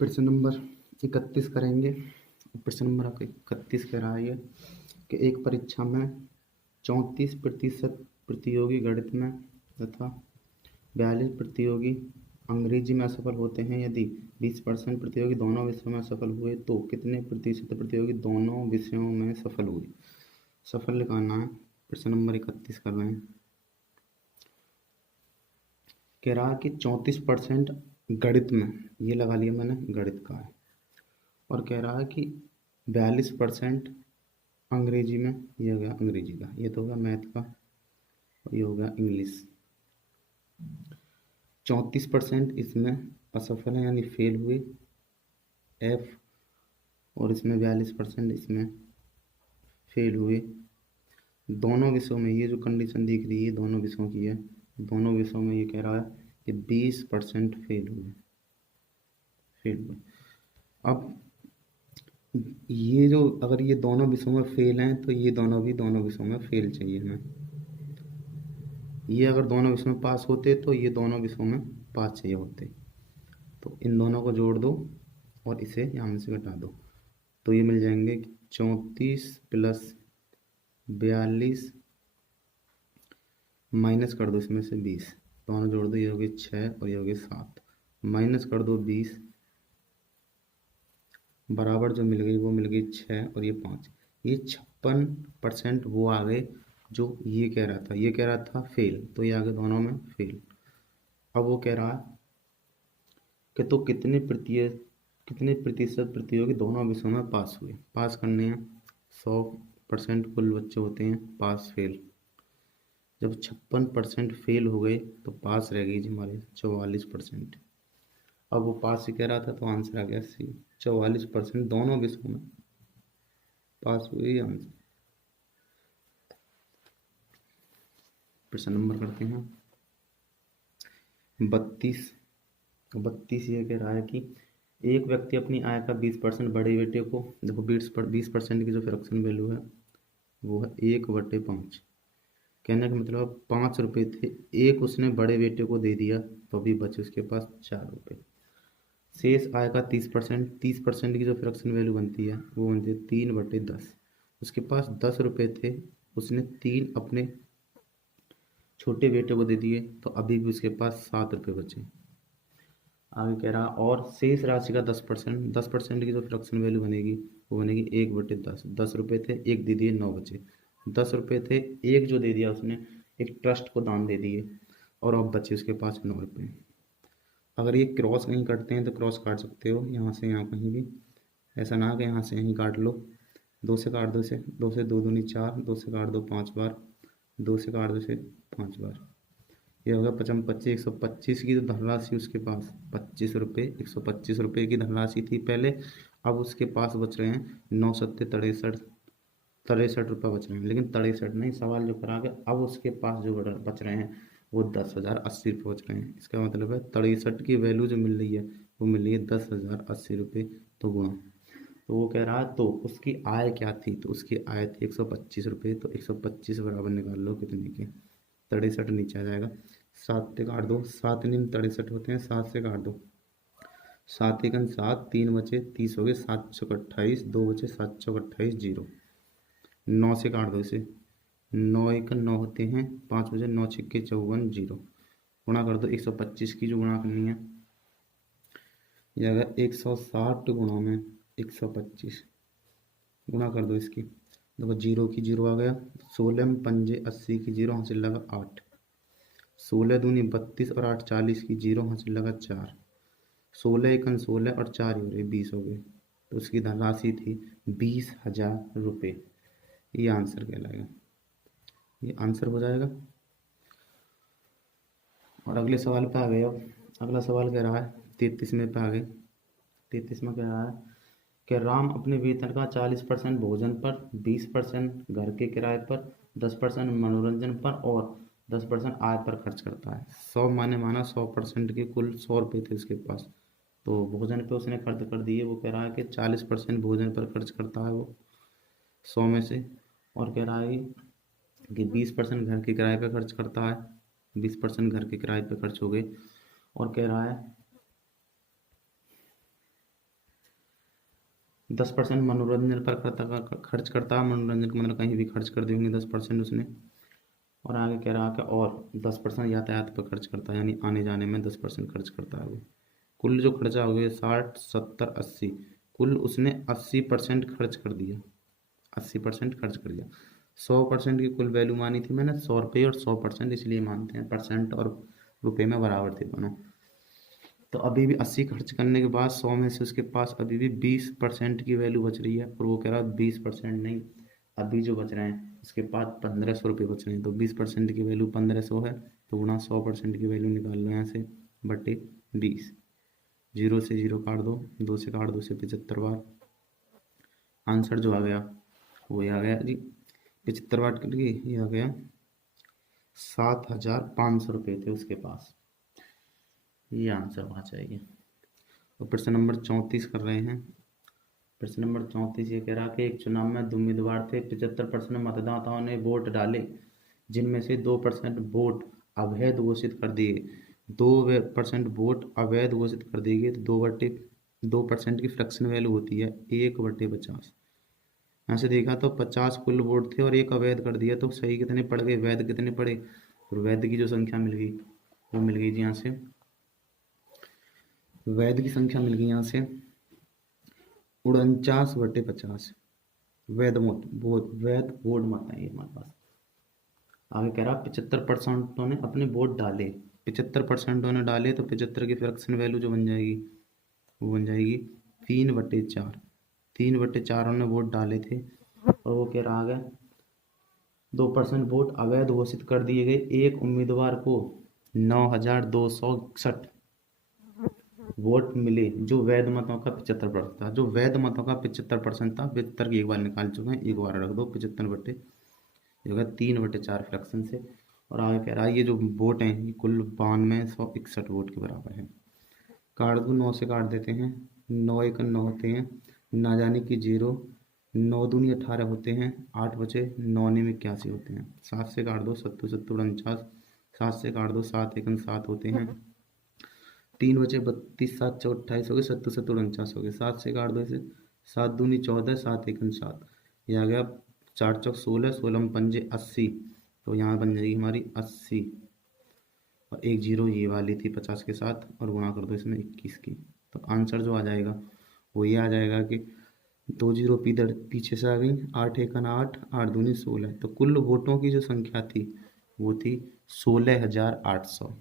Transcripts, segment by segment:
प्रश्न नंबर 31 करेंगे। प्रश्न नंबर 31 कह रहा है ये कि एक परीक्षा में 34% प्रतियोगी गणित में तथा 42 प्रतियोगी अंग्रेजी में असफल होते हैं। यदि 20% प्रतियोगी दोनों विषयों में सफल हुए तो कितने प्रतिशत प्रतियोगी दोनों विषयों में सफल हुए? सफल निकालना है। प्रश्न नंबर 31 कर रहे हैं। कह रहा है कि 34% गणित में, ये लगा लिया मैंने, गणित का है। और कह रहा है कि 42% अंग्रेजी में, ये हो गया अंग्रेजी का, ये तो हो गया मैथ का, और ये हो गया इंग्लिश। 34% इसमें असफल है यानी फेल हुए, एफ। और इसमें 42% इसमें फेल हुए। दोनों विषयों में, ये जो कंडीशन दिख रही है दोनों विषयों की है, दोनों विषयों में ये कह रहा है कि 20% फेल हुए। अब ये जो, अगर ये दोनों विषयों में फेल हैं तो ये दोनों भी दोनों विषयों में फेल चाहिए हमें। ये अगर दोनों विषयों में पास होते तो ये दोनों विषयों में पास चाहिए होते। तो इन दोनों को जोड़ दो और इसे यहाँ में से घटा दो, तो ये मिल जाएंगे 34 प्लस 42 माइनस कर दो इसमें से 20, दोनों जोड़ दो, ये हो गए 6 और ये हो गए 7, माइनस कर दो 20, बराबर जो मिल गई वो मिल गई 6 और ये 5। ये 56% वो आ गए जो ये कह रहा था, ये कह रहा था फेल, तो ये आ गए दोनों में फेल। अब वो कह रहा है कि तो कितने प्रतिशत प्रतियोगी दोनों विषयों में पास हुए? पास करने हैं, 100% कुल बच्चे होते हैं पास फेल। जब 56% फेल हो गए तो पास रह गई जी हमारे 44%। अब वो पास ही कह रहा था तो आंसर आ गया सी, 44% दोनों विषयों में पास हुए आंसर। प्रश्न नंबर करते हैं 32। 32 ये कह रहा है कि एक व्यक्ति अपनी आय का 20% बड़े बेटे को, देखो 20% की जो फ्रैक्शन वैल्यू है वो है 1/5। कहने का मतलब 5 रुपये थे, एक उसने बड़े बेटे को दे दिया तो अभी बचे उसके पास 4 रुपये। शेष आय का 30% की जो फ्रैक्शन वैल्यू बनती है वो बनती है 3/10। उसके पास 10 रुपये थे, उसने 3 अपने छोटे बेटे को दे दिए तो अभी भी उसके पास 7 रुपये बचे। आगे कह रहा और शेष राशि का 10% की जो फ्रैक्शन वैल्यू बनेगी वो बनेगी 1/10। 10 रुपये थे, एक दे दिए, 9 बचे। 10 रुपये थे, एक जो दे दिया उसने एक ट्रस्ट को दान दे दिए और अब बचे उसके पास 9 रुपये। अगर ये क्रॉस नहीं करते हैं तो क्रॉस काट सकते हो यहाँ से यहाँ कहीं भी, ऐसा ना कि यहाँ से यहीं काट लो। 2 से काट दो इसे, 2 से 2 दूनी 4, 2 से काट दो 5 बार, 2 से काट दो इसे 5 बार। ये होगा 55 125 की तो धनराशि उसके पास 25 रुपये, 125 रुपये की धनराशि थी पहले। अब उसके पास बच रहे हैं 9 सत्ते 63 रुपये बच रहे हैं, लेकिन 63 नहीं, सवाल जो करा के अब उसके पास जो बच रहे हैं वो 10,080 रुपये बच रहे हैं। इसका मतलब है 63 की वैल्यू जो मिल रही है वो मिल रही है 10,080 रुपये। तो गुणा, तो वो कह रहा है तो उसकी आय क्या थी, तो उसकी आय थी 125 रुपये। तो 125 बराबर निकाल लो कितने के, 63 नीचे आ जाएगा। 7 से काट दो, 7 नीम 63 होते हैं, 7 से काट दो, 7 एकन 7, 3 बचे 30 हो गए, 7 चौक 28, 2 बचे 7 चौक 28, 0। 9 से काट दो इसे, 9 एकन 9 होते हैं, 5 बचे 9 छक्के 54, 0। गुणा कर दो 125 की जो गुणा करनी है, यह अगर 160 गुणा में 125 गुणा कर दो इसकी, देखो 0 की 0 आ गया, 16 में पंजे 80 की 0 हासिल लगा 8, 16 दूनी 32 और 8 40 की 0 हासिल लगा 4, 16 एकन 16 और 4 हो रहे 20 हो गए। तो उसकी धनराशि थी 20,000 रुपये। ये आंसर कहलाएगा, ये आंसर हो जाएगा। और अगले सवाल पे आ गए। अब अगला सवाल कह रहा है 33वें पे आ गए। 33वां कह रहा है कि राम अपने वेतन का 40% भोजन पर, 20% घर के किराए पर, 10% मनोरंजन पर और 10% आय पर खर्च करता है। 100 माने माना 100% के कुल 100 रुपये थे उसके पास, तो भोजन पे उसने खर्च कर दिए। वो कह रहा है कि 40% भोजन पर खर्च करता है वो 100 में से, और कह रहा है कि 20% घर के किराए पे खर्च करता है, 20% घर के किराए पे खर्च हो गए। और कह रहा है 10% मनोरंजन पर खर्च करता है, मनोरंजन का मतलब कहीं भी खर्च कर देंगे 10% उसने। और आगे कह रहा है कि और 10% यातायात पर खर्च करता है, यानी आने जाने में 10% खर्च करता है वो। कुल जो खर्चा हो गया 60, 70, 80, कुल उसने 80% खर्च कर दिया, 80% खर्च कर दिया। 100% की कुल वैल्यू मानी थी मैंने 100 रुपये, और 100% इसलिए मानते हैं, परसेंट और रुपये में बराबर थे दोनों। तो अभी भी 80 खर्च करने के बाद 100 में से उसके पास अभी भी 20% की वैल्यू बच रही है, और वो कह रहा है 20% नहीं, अभी जो बच रहे हैं उसके पास 1500 रुपये बच रहे हैं। तो 20% की वैल्यू 1500 है, तो गुणा 100% की वैल्यू निकाल लो यहाँ से, बटे 20। 0 से 0 काट दो, 2 से काट दो, से 75 बार। आंसर जो आ गया वो ये आ गया जी, 75 बार कट गई, ये आ गया 7500 रुपये थे उसके पास। ये आंसर होना चाहिए। और प्रश्न नंबर 34 कर रहे हैं। प्रश्न नंबर 34 ये कह रहा कि एक चुनाव में 2 उम्मीदवार थे, 75% मतदाताओं ने वोट डाले, जिनमें से 2% वोट अवैध घोषित कर दिए। 2% वोट अवैध घोषित कर दिए गए, तो 2% की फ्रैक्शन वैल्यू होती है 1/50। यहाँ से देखा तो 50 कुल वोट थे और एक अवैध कर दिया, तो सही कितने पड़ गए, वैध कितने पड़े। और वैध की जो संख्या मिल गई वो मिल गई जी यहाँ से, वैध की संख्या मिल गई यहाँ से 49/50। वैध वोट मत है ये हमारे पास। आगे कह रहा 75% ने अपने वोट डाले, 75% ने डाले, तो 75 की फ्रैक्शन वैल्यू जो बन जाएगी वो बन जाएगी 3/4। 3/4 ने वोट डाले थे, और वो कह रहा है 2% वोट अवैध घोषित कर दिए गए। एक उम्मीदवार को 9261 वोट मिले, जो वैध मतों का 75% था। जो वैध मतों का 75% था, 75 की एक बार निकाल चुके हैं, एक बार रख दो 75 ये होगा 3/4 फ्रैक्शन से। और आगे कह रहा है ये जो वोट हैं ये कुल 9261 वोट के बराबर है। काट दो, 9 से काट देते हैं, 9 एकम 9 होते हैं, ना जाने की 0, 9 दूनी 18 होते हैं, 8 बचे, 9 निम 81 होते हैं। 7 से काट दो, 7 7 49, 7 से काट दो, 7 एकम 7 होते हैं, 3 बचे 32, 7 चौ 28 हो गए, 7 7 49 हो गए। 7 से काट दो इसे, 7 दूनी 14, 7 एकम 7, ये आ गया 4 चौक 16, 16 में पंजे 80, तो यहाँ बन जाएगी हमारी 80। और एक जीरो ये वाली थी 50 के साथ, और गुणा कर दो इसमें 21 की। तो आंसर जो आ जाएगा वो ये आ जाएगा कि 2 जीरो पीछे से आ गई, 8 एकन 8, 8 दूनी 16, तो कुल वोटों की जो संख्या थी वो थी 16,800।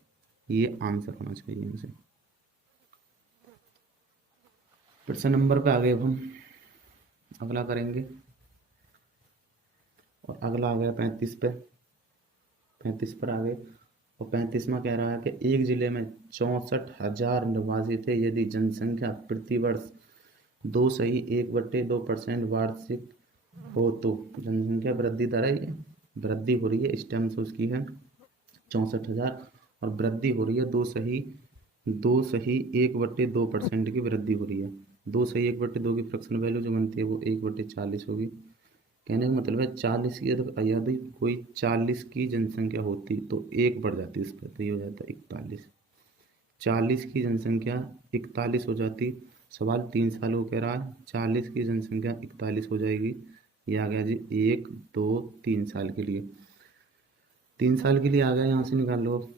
ये आंसर होना चाहिए इनसे। प्रश्न नंबर पे आ गए अब हम, अगला करेंगे। और अगला आ गया 35 पे, 35 पर आ गए। और 35 में कह रहा है कि एक जिले में 64,000 निवासी थे, यदि जनसंख्या प्रति वर्ष 2.1/2% वार्षिक हो, तो जनसंख्या वृद्धि दर है, ये वृद्धि हो रही है, इस टाइम से उसकी है 64,000, और वृद्धि हो रही है 2.1/2% की वृद्धि हो रही है। 2.1/2 की फ्रैक्शन वैल्यू जो बनती है वो 1/40 होगी। कहने का मतलब है 40 की यदि कोई 40 की जनसंख्या होती तो एक बढ़ जाती उस पर, तो ये हो जाता 41। 40 की जनसंख्या 41 हो जाती। सवाल 3 साल को कह रहा है, 40 की जनसंख्या 41 हो जाएगी। ये आ गया जी 1 2 3 साल के लिए, 3 साल के लिए आ गया। यहाँ से निकाल लो, अब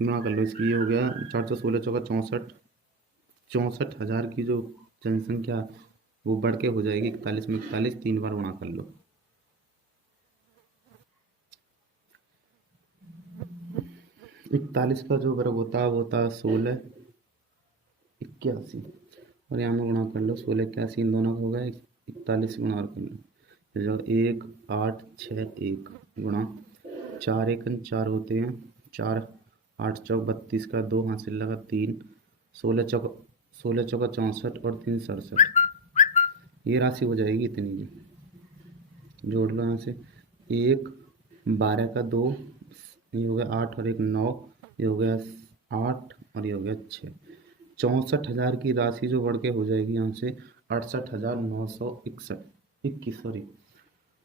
गुणा कर लो इसकी, ये हो गया 4 चौ 16 चौका 64, 64,000 की जो जनसंख्या वो बढ़ के हो जाएगी 41 में 41, 3 बार गुणा कर लो। 41 का जो वर्ग होता है वो होता है 1681, और यहाँ में गुणा कर लो 1681, इन दोनों का होगा 41 गुणा कर लो, तो जो 1861 गुणा 4 एकन 4 होते हैं, 4 8 चौक 32 का 2 हासिल लगा 3, 16 चौका 64 और 3 67, ये राशि हो जाएगी इतनी की। जोड़ लो यहाँ से, 1 12 का 2, ये हो गया 8 और 1 9, ये हो गया 8 और ये हो गया 6। 64,000 की राशि जो बढ़ के हो जाएगी यहाँ से 68,961 सॉरी।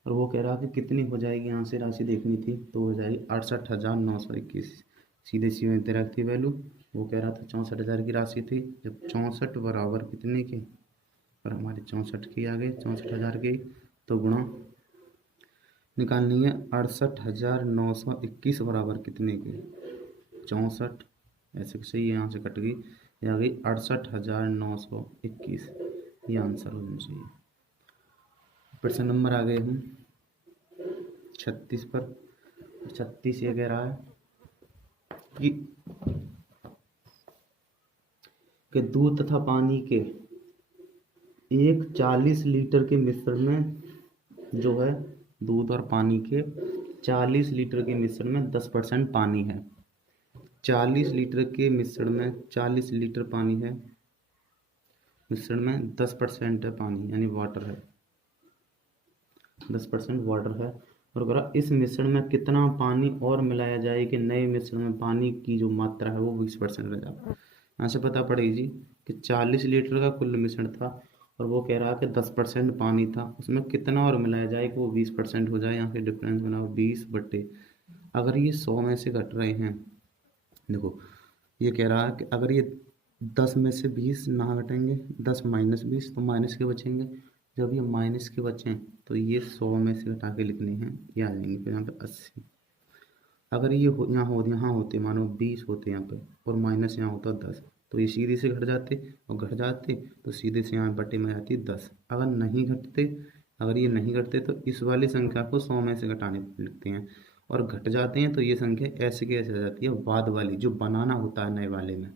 और वो कह रहा कि कितनी हो जाएगी, यहाँ से राशि देखनी थी, तो हो जाएगी 68,921। सीधे सीधे रखती वैल्यू वो कह रहा था 64,000 की राशि थी। जब 64 बराबर कितने के, और हमारे 64 की आ गई, 64,000 की, तो गुणा निकालनी है 68,921 बराबर कितने के, 64, ऐसे कैसे ये यहाँ से कट गई, ये आ गई 68,921, ये आंसर होना चाहिए। प्रश्न नंबर आ गए हम 36 पर। 36 ये कह रहा है कि दूध तथा पानी के एक 40 लीटर के मिश्रण में जो है, दूध और पानी के 40 लीटर के मिश्रण में 10% पानी है। 40 लीटर के मिश्रण में 40 लीटर पानी है, मिश्रण में 10% है पानी, यानी वाटर है, 10% वाटर है। और अगर इस मिश्रण में कितना पानी और मिलाया जाए कि नए मिश्रण में पानी की जो मात्रा है वो 20% रह जाए। यहाँ से पता पड़ेगी जी कि 40 लीटर का कुल मिश्रण था और वो कह रहा है कि 10% पानी था, उसमें कितना और मिलाया जाए कि वो 20% हो जाए। यहाँ से डिफरेंस बनाओ 20 बटे, अगर ये 100 में से घट रहे हैं, देखो ये कह रहा है कि अगर ये 10 में से 20 ना घटेंगे, 10 माइनस 20 तो माइनस के बचेंगे, जब ये माइनस के बचें तो ये 100 में से घटा के लिखने हैं, ये आ जाएंगे फिर यहाँ पे 80। अगर ये यहाँ होते मानो 20 होते यहाँ पे और माइनस यहाँ होता 10, तो ये सीधे से घट जाते, और घट जाते तो सीधे से यहाँ बटे में आती 10। अगर नहीं घटते, अगर ये नहीं घटते तो इस वाली संख्या को 100 में से घटाने लिखते हैं, और घट जाते हैं तो ये संख्या ऐसे के ऐसे आ जाती है बाद वाली जो बनाना होता है नए वाले में।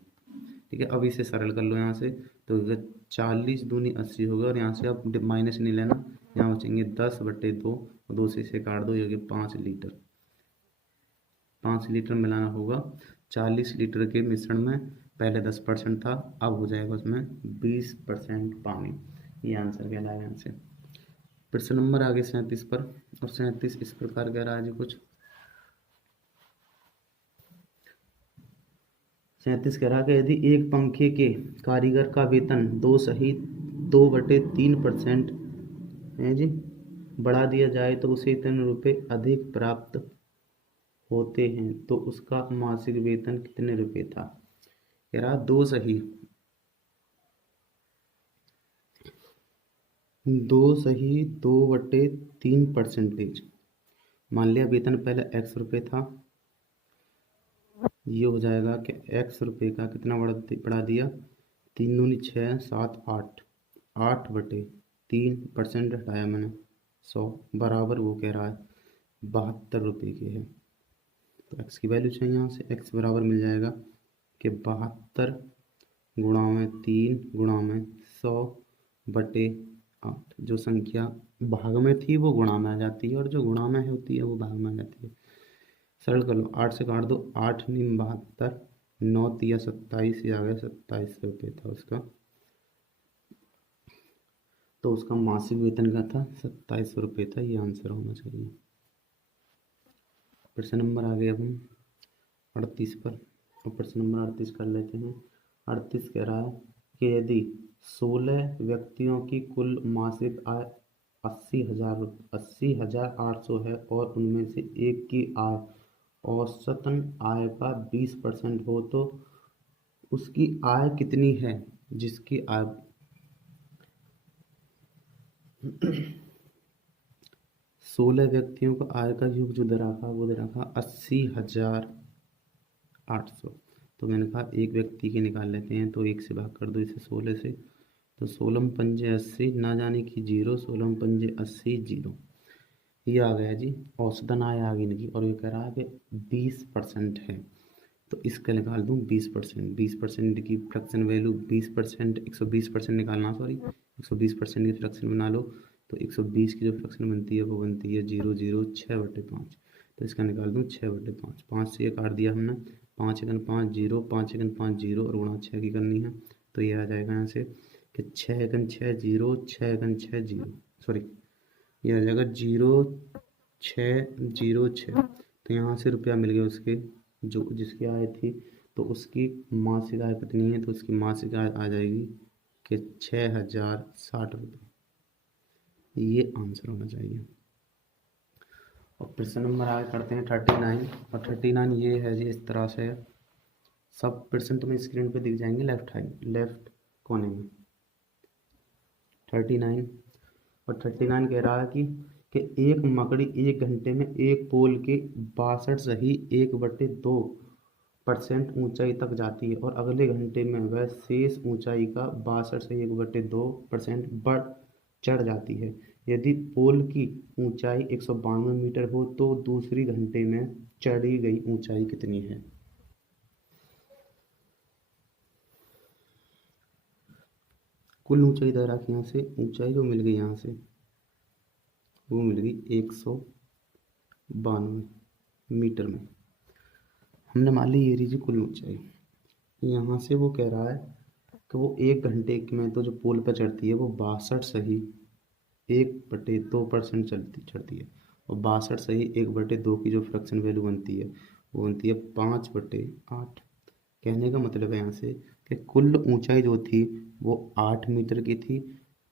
ठीक है, अब इसे सरल कर लो यहाँ से, तो 40 दूनी 80 होगा, और यहाँ से आप माइनस नहीं लेना, यहाँ बचेंगे 10 बटे 2, 2 से इसे काट दो, ये हो गया 5 लीटर। 5 लीटर मिलाना होगा 40 लीटर के मिश्रण में, पहले 10% था, अब हो जाएगा उसमें 20% पानी, ये आंसर कहलाएगा यहाँ से। प्रश्न नंबर आगे 37 पर, और 37 इस प्रकार कह रहा है जी कुछ। 37 कह रहा है कि यदि एक पंखे के कारीगर का वेतन 2/3% है जी बढ़ा दिया जाए तो उसे इतने रुपए अधिक प्राप्त होते हैं, तो उसका मासिक वेतन कितने रुपए था। कह रहा 2/3%। मान लिया वेतन पहले x रुपये था, ये हो जाएगा कि x रुपये का कितना बढ़ा दिया, 3 दूनी 6, 7, 8, 8/3% हटाया मैंने 100 बराबर, वो कह रहा है 72 रुपये के है। तो x की वैल्यू चाहिए, यहाँ से x बराबर मिल जाएगा कि 72 गुणा में 3 गुणा में 100/8। जो संख्या भाग में थी वो गुणा में आ जाती है, और जो गुणा में होती है वो भाग में आ जाती है। सरल कर लो, 8 से काट दो, 8 नी 72, 9 तिया 27, ये आ गया 27 रुपये था उसका। तो उसका मासिक वेतन का था 27 रुपये था, ये आंसर होना चाहिए। प्रश्न नंबर आ गया हम 38 पर, और प्रश्न नंबर 38 कर लेते हैं। 38 कह रहा है कि यदि 16 व्यक्तियों की कुल मासिक आय 80,800 है और उनमें से एक की आय औसतन आय का 20% हो, तो उसकी आय कितनी है जिसकी आय 16 व्यक्तियों का आय का योग जो दे रखा वो दे रखा 80,800। तो मैंने कहा एक व्यक्ति के निकाल लेते हैं, तो 1 से भाग कर दो इसे 16 से, तो 16 पंजे 80, ना जाने की 0, 16 पंजे 80 0, ये आ गया जी औसतन आय आ गई इनकी। और ये कह रहा है कि 20% है, तो इसका निकाल दूँ 20%। 20% की फ्रैक्शन वैल्यू 20%, 120% निकालना, सॉरी 120% की फ्रैक्शन बना लो, तो 120 की जो फ्रैक्शन बनती है वो बनती है 0 6/5। तो इसका निकाल दूँ 6/5, 5 से ये काट दिया हमने, 5 एकन 5 0, 5 एकन 5 0, और गुणा 6 की करनी है, तो ये आ जाएगा यहाँ से कि 6 एकन 6 0, 6 एकन 6 0, सॉरी ये आ जाएगा 0,606। तो यहाँ से रुपया मिल गया उसके, जो जिसकी आय थी, तो उसकी मासिक आय कितनी है, तो उसकी मासिक आय आ जाएगी कि 6,060 रुपये, ये आंसर होना चाहिए। और प्रश्न नंबर आगे करते हैं 39, और 39 ये है जी इस तरह से, सब परसेंट तुम्हें स्क्रीन पे दिख जाएंगे लेफ्ट कोने में। 39, और 39 कह रहा है कि एक मकड़ी 1 घंटे में एक पोल के 62.1/2% ऊंचाई तक जाती है और अगले घंटे में वह शेष ऊंचाई का 62.1/2% बढ़ चढ़ जाती है। यदि पोल की ऊंचाई 192 मीटर हो तो दूसरी घंटे में चढ़ी गई ऊंचाई कितनी है? कुल ऊंचाई दे रखी यहाँ से, ऊंचाई जो मिल गई यहाँ से वो मिल गई 192 मीटर में। हमने मान ली ये रही कुल ऊंचाई। यहाँ से वो कह रहा है कि वो 1 घंटे में तो जो पोल पर चढ़ती है वो 62.1/2% चढ़ती है, और 62.1/2 की जो फ्रैक्शन वैल्यू बनती है वो बनती है 5/8। कहने का मतलब है यहाँ से कि कुल ऊंचाई जो थी वो 8 मीटर की थी,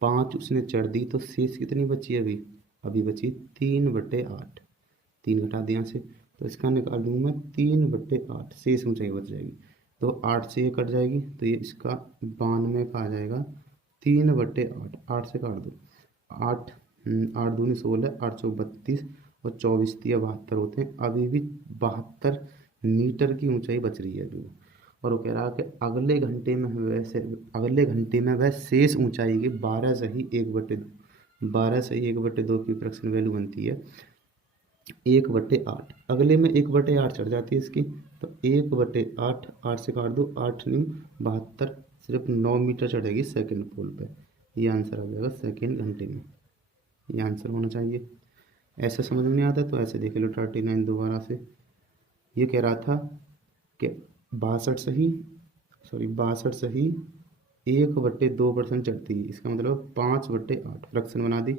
5 उसने चढ़ दी तो शेष कितनी बची? अभी बची 3/8। 3 घटा दिया से, तो इसका निकाल दूँ मैं 3/8, शेष ऊंचाई बच जाएगी। तो 8 से ये कट जाएगी तो ये इसका 92 का आ जाएगा 3/8। 8 से काट दो, 8 8 दूनी 16, 8 चौक 32 और 24 तिया 72 होते हैं। अभी भी 72 मीटर की ऊंचाई बच रही है अभी वो। और वो कह रहा है कि अगले घंटे में वह शेष ऊंचाई की 12 की फ्रैक्शन वैल्यू बनती है 1/8। अगले में 1/8 चढ़ जाती है इसकी, तो 1/8, 8 से काट दो, 8 नहीं 72, सिर्फ 9 मीटर चढ़ेगी सेकंड पोल पे। ये आंसर आ जाएगा सेकंड घंटे में, ये आंसर होना चाहिए। ऐसे समझ में नहीं आता तो ऐसे देख लो 39 दोबारा से। ये कह रहा था कि 62 सही 1/2% चढ़ती है, इसका मतलब 5/8 फ्रैक्शन बना दी।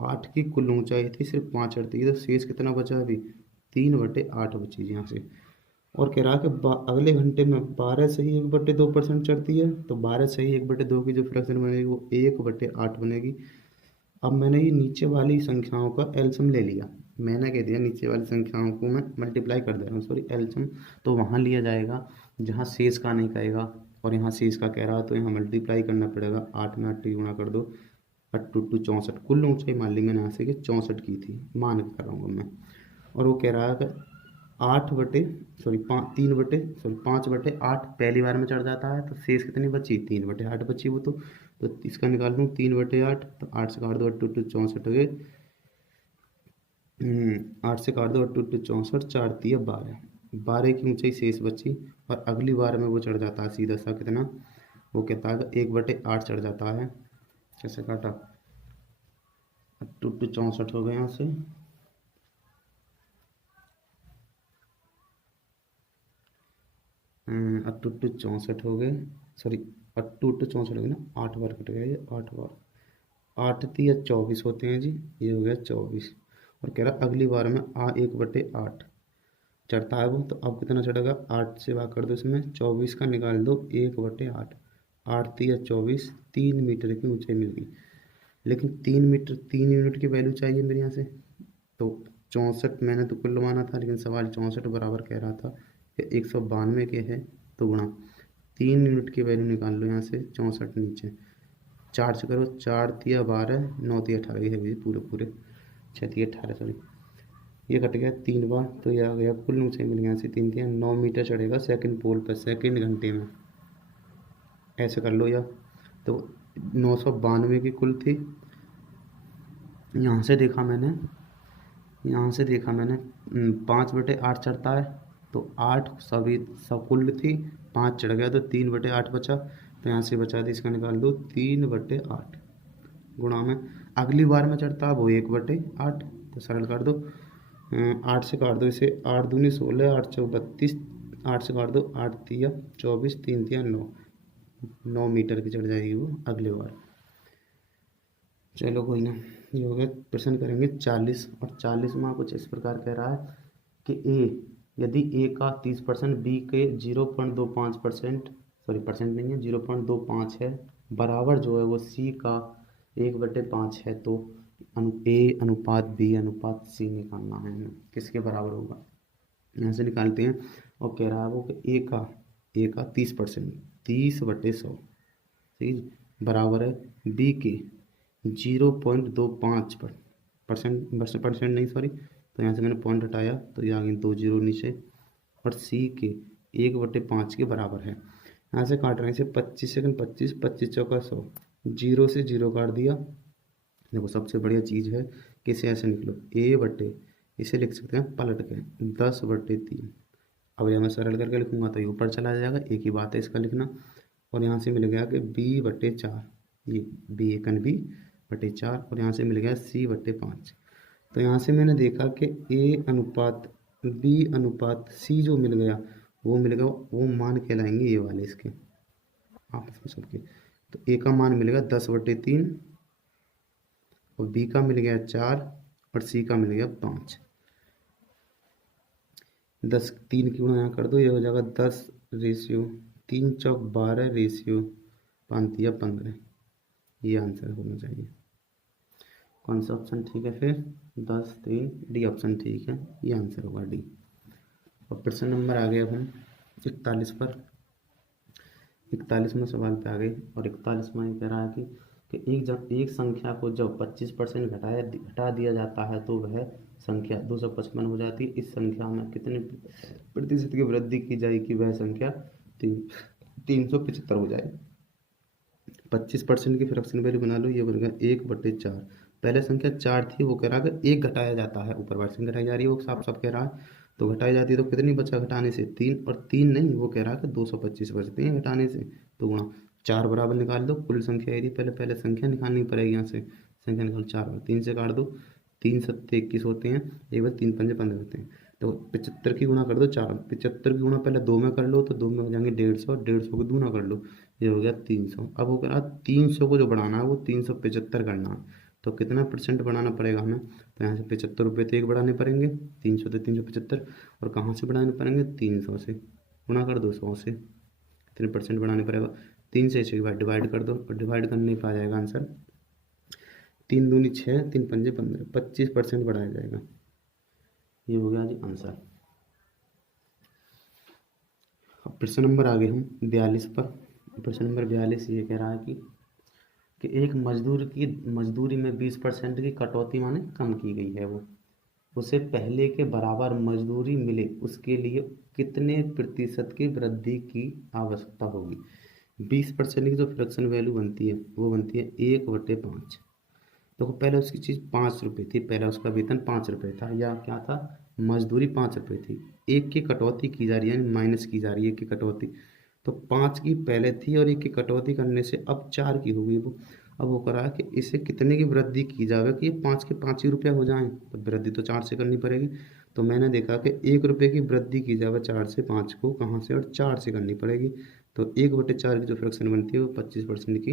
8 की कुल ऊंचाई थी, सिर्फ 5 चढ़ती है, तो शेष कितना बचा? अभी 3/8 बची यहाँ से। और कह रहा है कि अगले घंटे में 12 सही 1/2% चढ़ती है, तो 12 सही 1/2 की जो फ्रैक्शन बनेगी वो 1/8 बनेगी। अब मैंने ये नीचे वाली संख्याओं का एलसीएम ले लिया, मैंने कह दिया नीचे वाली संख्याओं को मैं मल्टीप्लाई कर दे रहा हूँ, सॉरी एलसीएम तो वहाँ लिया जाएगा जहाँ शेष का नहीं कहेगा, और यहाँ शेष का कह रहा है तो यहाँ मल्टीप्लाई करना पड़ेगा। 8 में 8 गुणा कर दो, 8 टू 64। कुल ऊंचाई मान ली मैंने यहाँ से कि 64 की थी, मान के कर रहा हूँ मैं। और वो कह रहा है कि 5/8 पहली बार में चढ़ जाता है, तो शेष कितनी बची? 3/8 बची वो तो इसका निकाल दूँ 3/8, तो 8 से काट दो, 8 टू 64 हो गए। 8 से काट दो, 8 टू 64, 4 तिया 12, 12 की ऊंचाई शेष बची। और अगली बार में वो चढ़ जाता है सीधा सा कितना? वो कहता है 1/8 चढ़ जाता है। कैसे काटा? 8 टू 64 हो गए यहाँ से, 8 टू 64 हो गए, सॉरी 8 टू 64 हो गए ना, 8 बार कट गया ये, 8 बार, 8 तिया 24 होते हैं जी, ये हो गया 24। और कह रहा अगली बार में 1/8 चढ़ता है वो, तो अब कितना चढ़ेगा? 8 से भाग कर दो, इसमें 24 का निकाल दो, 1/8, 8 तिया 24, 3 मीटर की ऊंचाई मिल गई। लेकिन 3 मीटर 3 यूनिट की वैल्यू चाहिए मेरे यहाँ से, तो 64 मैंने तो कुल माना था, लेकिन सवाल 64 बराबर कह रहा था कि 192 के है, तो गुणा 3 यूनिट की वैल्यू निकाल लो यहाँ से, 64 नीचे 4 से करो, 4 तिया 12, 9 तिया 18, ये है भी पूरे पूरे 6 तिया 18, सॉरी ये कट गया 3 बार, तो ये आ गया कुल ऊंचाई मिल गया यहाँ से 3 तिया 9 मीटर चढ़ेगा सेकंड पोल पर सेकंड घंटे में। ऐसे कर लो, या तो 992 की कुल थी, यहाँ से देखा मैंने 5/8 चढ़ता है, तो 8 सभी सब कुल थी, 5 चढ़ गया तो 3/8 बचा, तो यहाँ से बचा दी, इसका निकाल दो 3/8 गुणा में अगली बार में चढ़ता है वो 1/8, तो सरल कर दो, 8 से काट दो इसे, 8 दूनी 16, 8 चौक 32, 8 से काट दो, 8 तिया 24, 3 तिया 9 मीटर की चढ़ जाएगी वो अगले बार। चलो कोई ना, ये हो गया। प्रश्न करेंगे 40, और 40 में कुछ इस प्रकार कह रहा है कि यदि ए का 30%, बी के 0.25%, सॉरी परसेंट नहीं है 0.25 है, बराबर जो है वो सी का 1/5 है, तो ए अनुपात बी अनुपात सी निकालना है हमें, किसके बराबर होगा? यहाँ से निकालते हैं। और कह रहा है वो कि ए का ए का 30%, 30/100, ठीक है, बराबर है बी के 0.25 परसेंट नहीं सॉरी, तो यहाँ से मैंने पॉइंट हटाया तो ये आ गई 2 जीरो नीचे, और सी के 1/5 के बराबर है। यहाँ से काट रहे हैं इसे 25 सेकंड, 25, 25 चौका 100, जीरो से जीरो काट दिया। देखो सबसे बढ़िया चीज़ है कि इसे ऐसे निकलो ए बटे, इसे लिख सकते हैं पलट के 10/3। अब यह मैं सरल करके लिखूंगा तो ये ऊपर चला जाएगा, एक ही बात है इसका लिखना। और यहाँ से मिल गया कि b/4, ये b/4, और यहाँ से मिल गया c/5। तो यहाँ से मैंने देखा कि a अनुपात b अनुपात c जो मिल गया वो मिल गया, वो मान कहलाएंगे ये वाले इसके आपस में सबके। तो a का मान मिलेगा 10/3, और b का मिल गया 4, और c का मिल गया 5। 10 3 की गुणा यहाँ कर दो, ये हो जाएगा 10/3 × 5 = 12 / 5 ये आंसर होना चाहिए। कौन सा ऑप्शन ठीक है फिर? 10 3 डी ऑप्शन ठीक है, ये आंसर होगा डी। और प्रश्न नंबर आ गए अब हम 41 पर। 41वें सवाल पे आ गए, और 41वां ये कह रहा है कि एक संख्या को जब 25% घटा दिया जाता है तो वह संख्या 255 हो जाती है। इस संख्या में कितने प्रतिशत की वृद्धि की जाए कि वह संख्या 375 हो जाए। 25% की फ्रैक्शन वैल्यू बना लो, ये बन गया 1/4। पहले संख्या 4 थी, वो कह रहा है कि 1 घटाया जाता है, ऊपर वाली संख्या घटाई जा रही है, वो साफ साफ कह रहा है। तो घटाई जाती है तो कितनी बचा घटाने से? 3, और 3 नहीं, वो कह रहा है कि 225 बचते हैं घटाने से। तो गुणा 4 बराबर निकाल दो, कुल संख्या यदि पहले संख्या निकालनी पड़ेगी। यहाँ से संख्या निकाल 4 3 से काट दो, 3 7 21 होते हैं, एक बार 3 5 15 होते हैं। तो 75 की गुणा कर दो 4, 75 की गुणा पहले 2 में कर लो तो 2 में हो जाएंगे 150, 150 को दूना कर लो, ये हो गया 300। अब वो कह रहा 300 को जो बढ़ाना है वो 375 करना है, तो कितना परसेंट बढ़ाना पड़ेगा हमें? तो यहाँ से 75 रुपये तो एक बढ़ाने पड़ेंगे, 300 से 375, और कहाँ से बढ़ाने पड़ेंगे? 300 से। गुणा कर दो 100 से, कितने परसेंट बढ़ाने पड़ेगा? 3 से 6 बार डिवाइड कर दो, और डिवाइड करने पर आ जाएगा आंसर 3 दूनी 6, 3 पंजे 15, 25% बढ़ाया जाएगा। ये हो गया जी आंसर। अब प्रश्न नंबर आगे हम 42 पर। प्रश्न नंबर 42 ये कह रहा है कि एक मजदूर की मजदूरी में 20% की कटौती माने कम की गई है, वो उसे पहले के बराबर मजदूरी मिले उसके लिए कितने प्रतिशत की वृद्धि की आवश्यकता होगी। 20% की जो फ्रैक्शन वैल्यू बनती है वो बनती है 1/5। देखो पहले उसकी चीज़ 5 रुपये थी, पहले उसका वेतन 5 रुपये था, या क्या था, मजदूरी 5 रुपये थी। एक की कटौती की जा रही है, यानी माइनस की जा रही है एक की कटौती। तो 5 की पहले थी और एक की कटौती करने से अब 4 की हो गई वो। अब वो करा कि इसे कितने की वृद्धि की जावे कि ये 5 के 5 ही रुपया हो जाए, तो वृद्धि तो 4 से करनी पड़ेगी। तो मैंने देखा कि 1 रुपये की वृद्धि की जावे 4 से, 5 को कहाँ से, और 4 से करनी पड़ेगी। तो 1/4 की जो फ्रैक्शन बनती है वो 25% की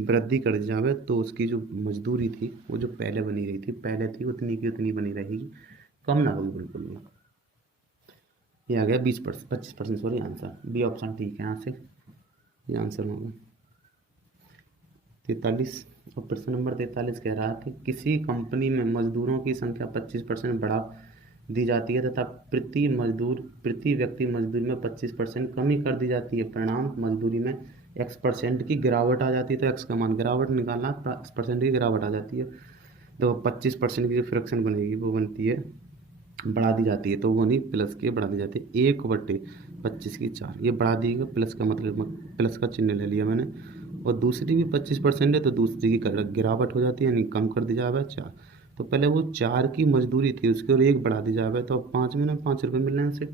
वृद्धि कर दी जावे, तो उसकी जो मजदूरी थी वो जो पहले बनी रही थी, पहले थी उतनी की उतनी बनी रहेगी, कम ना होगी बिल्कुल भी। ये आ गया 25%, सॉरी आंसर बी ऑप्शन ठीक है यहाँ से, ये आंसर होगा 43। और प्रश्न नंबर 43 कह रहा है कि किसी कंपनी में मजदूरों की संख्या 25% बढ़ा दी जाती है तथा प्रति व्यक्ति मजदूरी में 25% कमी कर दी जाती है। परिणाम मजदूरी में x% की गिरावट आ जाती है। तो x का मान गिरावट निकालना, x% की गिरावट आ जाती है। तो 25% की जो फ्रैक्शन बनेगी वो बनती है, बढ़ा दी जाती है, तो वो नहीं प्लस की बढ़ा दी जाती है, 1/25 की 4, ये बढ़ा दी गई, प्लस का मतलब प्लस का चिन्ह ले लिया मैंने। और दूसरी भी 25% है तो दूसरी की गिरावट हो जाती है, यानी कम कर दी जाए 4। तो पहले वो 4 की मजदूरी थी उसकी और 1 बढ़ा दी जाए, तो अब 5 में ना 5 रुपये मिल रहे हैं उसे।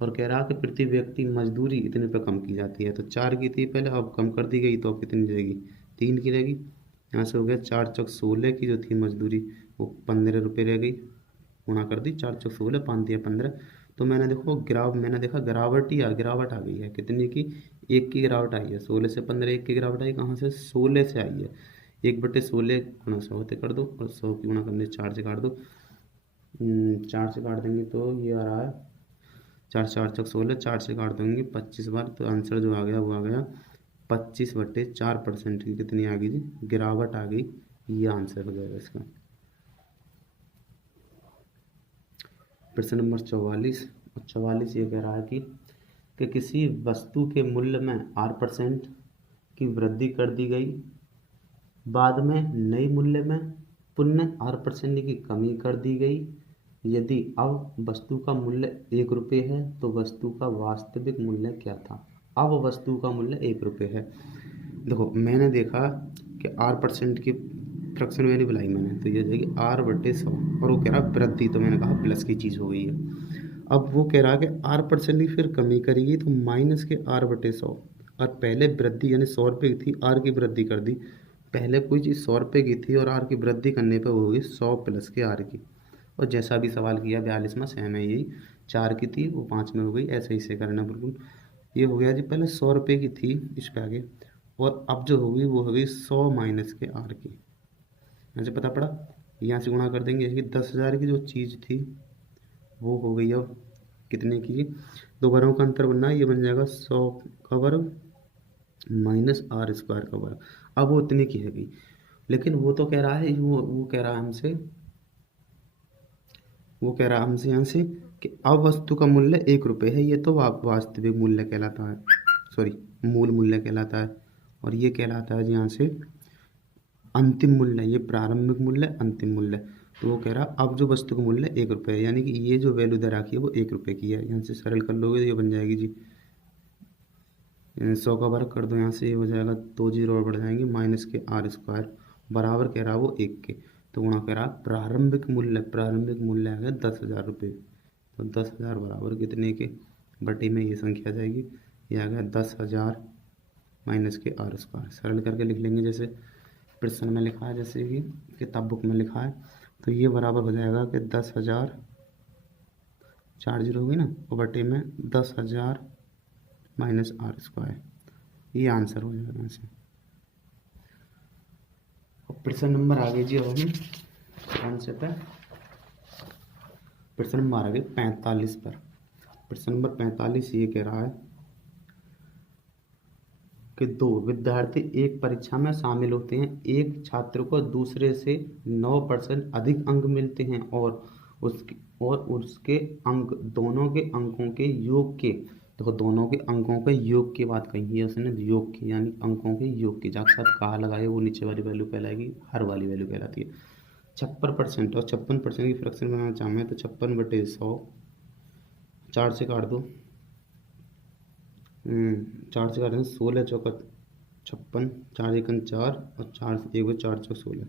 और कह रहा कि प्रति व्यक्ति मजदूरी इतने पे कम की जाती है, तो 4 की थी पहले, अब कम कर दी गई, तो अब कितनी रहेगी? 3 की रहेगी। यहाँ से हो गया 4 चौक 16 की जो थी मजदूरी वो 15 रुपये रह गई, गुणा कर दी, 4 चौक 16, 5 दिया 15। तो मैंने देखा गिरावट आ गई है, कितनी की? 1 की गिरावट आई है, 16 से 15 1 की गिरावट आई, कहाँ से? 16 से आई है। 1/16 गुणा 100 होते कर दो, और 100 की गुणा करने 4 से काट दो, 4 से काट देंगे तो ये आ रहा है 4 4 चौक 16, 4 से काट देंगे 25 बार, तो आंसर जो आ गया वो आ गया 25/4% की कितनी आ गई जी? गिरावट आ गई, ये आंसर हो जाएगा इसका। प्रश्न नंबर 44। और 44 ये कह रहा है कि कि किसी वस्तु के मूल्य में R% की वृद्धि कर दी गई, बाद में नई मूल्य में पुनः R% की कमी कर दी गई। यदि अब वस्तु का मूल्य 1 रुपये है तो वस्तु का वास्तविक मूल्य क्या था। अब वस्तु का मूल्य 1 रुपये है। देखो मैंने देखा कि R% की फ्रैक्शन वैल्यू बुलाई मैंने, तो ये जाएगी R/100 और वो कह रहा वृद्धि, तो मैंने कहा प्लस की चीज़ हो गई है। अब वो कह रहा कि R% की फिर कमी करेगी तो माइनस के R/100, और पहले वृद्धि यानी 100 रुपये की थी, R की वृद्धि कर दी। पहले कोई चीज़ 100 रुपये की थी और R की वृद्धि करने पर वो होगी 100 प्लस के R की। और जैसा भी सवाल किया 42 में सेम है, यही 4 की थी वो 5 में हो गई, ऐसे ही से करना बिल्कुल। ये हो गया जी, पहले 100 रुपये की थी इस पे आगे, और अब जो होगी वो होगी 100 माइनस के R की। यहाँ से पता पड़ा, यहाँ से गुणा कर देंगे कि 10,000 की जो चीज़ थी वो हो गई अब कितने की, दो वर्गों का अंतर बनना है, ये बन जाएगा 100 का वर्ग माइनस R² का वर्ग। अब वो इतने की है गई, लेकिन वो तो कह रहा है, वो कह रहा है हमसे, यहाँ से कि अब वस्तु का मूल्य 1 रुपये है। ये तो वास्तविक मूल्य कहलाता है, सॉरी मूल मूल्य कहलाता है, और ये कहलाता है यहाँ से अंतिम मूल्य। ये प्रारंभिक मूल्य, अंतिम मूल्य। तो वो कह रहा अब जो वस्तु का मूल्य 1 रुपये है, यानी कि ये जो वैल्यू दे रखी है वो 1 रुपये की है। यहाँ से सरल कर लोगे तो ये बन जाएगी जी 100 का वर्ग कर दो, यहाँ से ये हो जाएगा 2 जीरो और बढ़ जाएंगे माइनस के R² बराबर कह रहा वो 1 के। तो गुणा कह रहा प्रारंभिक मूल्य आ गया 10,000 रुपये। तो 10,000 बराबर कितने के बटे में ये संख्या आ जाएगी, ये आ गया 10,000 माइनस के R²। सरल करके लिख लेंगे जैसे प्रश्न में लिखा है, जैसे कि किताब बुक में लिखा है। तो ये बराबर हो जाएगा कि 10,000, 4 जीरो होगी ना, और बटे में 10,000 माइनस R²। ये आंसर हो जाएगा यहाँ से। और प्रश्न नंबर आगे जी, अब हम कौन से पे प्रश्न नंबर आगे 45 पर। प्रश्न नंबर 45 ये कह रहा है कि 2 विद्यार्थी एक परीक्षा में शामिल होते हैं। एक छात्र को दूसरे से 9% अधिक अंक मिलते हैं और उसके अंक दोनों के अंकों के योग के, देखो दोनों के अंकों के योग की बात कही है उसने, योग की यानी अंकों के योग की, जहाँ साथ कहा लगाए वो नीचे वाली वैल्यू कहलाएगी, हर वाली वैल्यू कहलाती है। 56% और 56% की फ्रैक्शन बनाना चाहें तो 56/100, 4 से काट दो, 4 से काट दें, 16 चौका 56, 4 एकन 4 और 4 एक बार 4 चौक 16,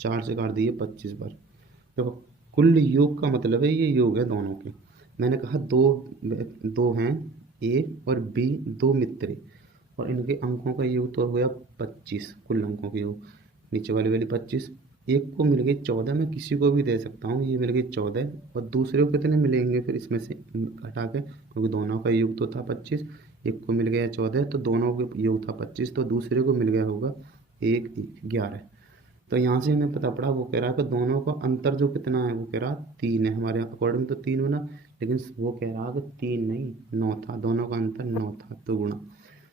4 से काट दिए 25 बार। देखो कुल योग का मतलब है ये योग है दोनों के। मैंने कहा दो हैं ए और बी, दो मित्र, और इनके अंकों का योग तो हो गया 25, कुल अंकों के योग, नीचे वाली वाली 25। एक को मिल गई 14, मैं किसी को भी दे सकता हूँ, ये मिल गई 14, और दूसरे को कितने मिलेंगे फिर इसमें से घटा के, क्योंकि दोनों का योग तो था 25, एक को मिल गया 14 तो दोनों का योग था 25, तो दूसरे को मिल गया होगा 11। तो यहाँ से हमें पता पड़ा, वो कह रहा है कि दोनों का अंतर जो कितना है, वो कह रहा 3 है, हमारे अकॉर्डिंग तो 3 होना, लेकिन वो कह रहा कि 3 नहीं 9 था, दोनों का अंतर 9 था। तो गुणा,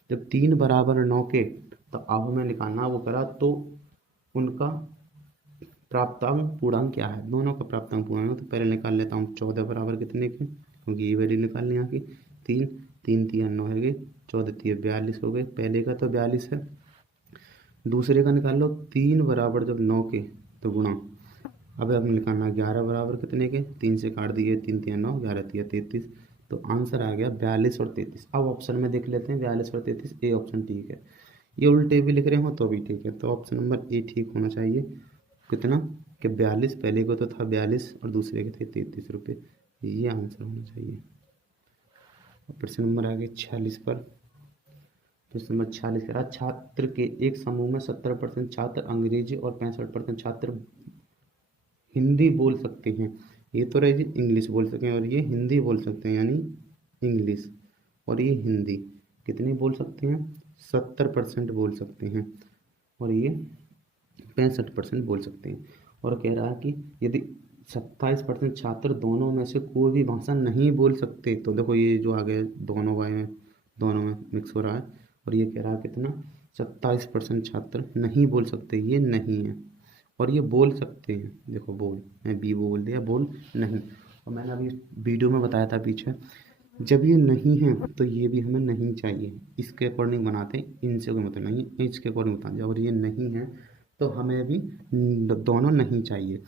जब 3 बराबर 9 के, तो अब हमें निकालना, वो कह रहा तो उनका प्राप्तांक पूर्णांक क्या है, दोनों का प्राप्तांक पूर्णांक। तो पहले निकाल लेता हूँ 14 बराबर कितने के, क्योंकि ये वैल्यू निकालनी यहाँ की 3, 3 3 9 है गए, 14 3 42 हो गए, पहले का तो 42 है, दूसरे का निकाल लो 3 बराबर जब 9 के तो गुणा, अब हमें निकालना 11 बराबर कितने के, 3 से काट दिए, 3 3 9, 11 3 33, तो आंसर आ गया 42 और 33। अब ऑप्शन में देख लेते हैं 42 और 33, ए ऑप्शन ठीक है। ये उल्टे भी लिख रहे हो तो भी ठीक है, तो ऑप्शन नंबर ए ठीक होना चाहिए। कितना कि 42, पहले को तो था 42 और दूसरे के थे 33 रुपये, ये आंसर होना चाहिए। प्रश्न नंबर आगे 46 पर। प्रश्न नंबर 46 कह रहा छात्र के एक समूह में 70% छात्र अंग्रेजी और 65% छात्र हिंदी बोल सकते हैं। ये तो रही जी इंग्लिश बोल सकते हैं, और ये हिंदी बोल सकते हैं, यानी इंग्लिश, और ये हिंदी कितनी बोल सकते हैं, 70% बोल सकते हैं, और ये 65% बोल सकते हैं। और कह रहा है कि यदि 27% छात्र दोनों में से कोई भी भाषा नहीं बोल सकते, तो देखो ये जो आगे दोनों में मिक्स हो रहा है, और ये कह रहा है कितना 27% छात्र नहीं बोल सकते, ये नहीं है, और ये बोल सकते हैं, देखो बोल, मैं बी बोल दिया, बोल नहीं। और मैंने अभी वीडियो में बताया था पीछे जब ये नहीं है तो ये भी हमें नहीं चाहिए, इसके अकॉर्डिंग बनाते हैं, इनसे कोई मतलब नहीं है, इसके अकॉर्डिंग बताते हैं। और ये नहीं है तो हमें भी दोनों नहीं चाहिए।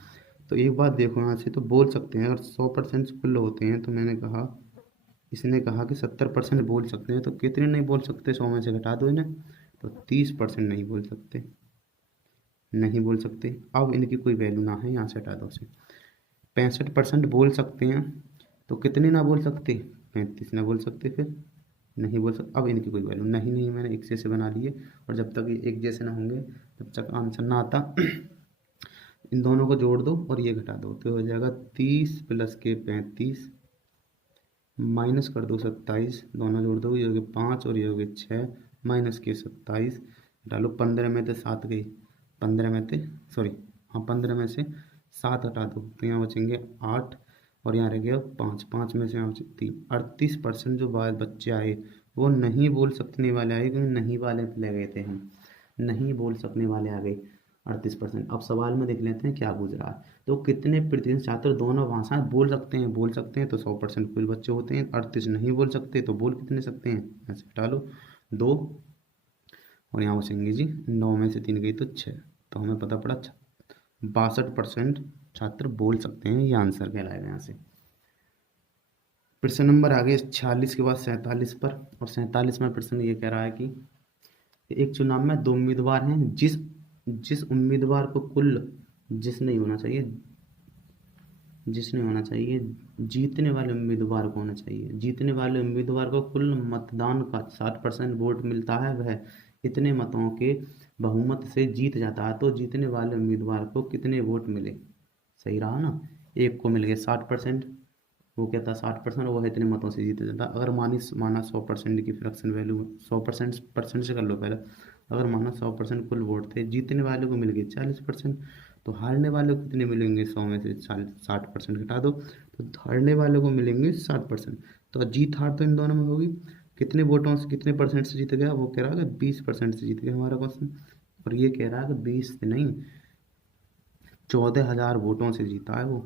तो एक बात देखो यहाँ से तो बोल सकते हैं, अगर 100% फुल होते हैं तो मैंने कहा, इसने कहा कि 70% बोल सकते हैं, तो कितने नहीं बोल सकते, 100 में से घटा दो इन्हें, तो 30% नहीं बोल सकते, नहीं बोल सकते। अब इनकी कोई वैल्यू ना है, यहाँ से हटा दो उसे। 65% बोल सकते हैं, तो कितने ना बोल सकते, 35 ना बोल सकते, फिर नहीं बोल सकते। अब इनकी कोई वैल्यू नहीं, नहीं मैंने एक जैसे बना लिए, और जब तक ये एक जैसे ना होंगे तब तक आंसर ना आता। इन दोनों को जोड़ दो और ये घटा दो, तो हो जाएगा 30 प्लस के 35 माइनस कर दो 27, दोनों जोड़ दो, ये हो गया 5 और ये हो गया 6, माइनस के 27 डालो, 15 में से 7 गई, 15 में से सॉरी हाँ 15 में से 7 हटा दो, तो यहाँ बचेंगे 8, और यहाँ रह गया 5, 5 में से यहाँ बचे 3। 38% जो बाद बच्चे आए वो नहीं बोल सकने वाले आए, क्योंकि नहीं वाले पे ले गए थे हम, नहीं बोल सकने वाले आ गए 38%। अब सवाल में देख लेते हैं क्या पूछ रहा है। तो कितने प्रतिशत छात्र दोनों भाषाएं बोल सकते हैं, बोल सकते हैं तो 100% कुल बच्चे होते हैं। 38 नहीं बोल सकते तो बोल कितने सकते हैं, ऐसे हटा लो 2, और यहाँ बचेंगे जी 9 में से 3 गई तो 6, तो हमें पता पड़ा 62% छात्र बोल सकते हैं, ये आंसर कहलाएगा यहाँ से। प्रश्न नंबर आगे 46 के बाद 47 पर, और 47वां प्रश्न ये कह रहा है कि एक चुनाव में 2 उम्मीदवार हैं, जिस जिस उम्मीदवार को कुल जिस नहीं होना चाहिए जीतने वाले उम्मीदवार को होना चाहिए, जीतने वाले उम्मीदवार को कुल मतदान का 60% वोट मिलता है, वह इतने मतों के बहुमत से जीत जाता है, तो जीतने वाले उम्मीदवार को कितने वोट मिले। सही रहा ना, एक को मिल गए 60%, वो क्या था 60%, वो इतने मतों से जीत जाता। अगर माना 100% की फ्रैक्शन वैल्यू, 100% से कर लो पहले, अगर माना 100% कुल वोट थे, जीतने वाले को मिल गए 40%, तो हारने वाले को कितने मिलेंगे, 100 में से 60% घटा दो, तो हारने वाले को मिलेंगे 60%। तो जीत हार तो इन दोनों में होगी, कितने वोटों से कितने परसेंट से जीत गया, वो कह रहा है कि 20% से जीत गया हमारा क्वेश्चन, और ये कह रहा है कि 20 से नहीं 14,000 वोटों से जीता है वो।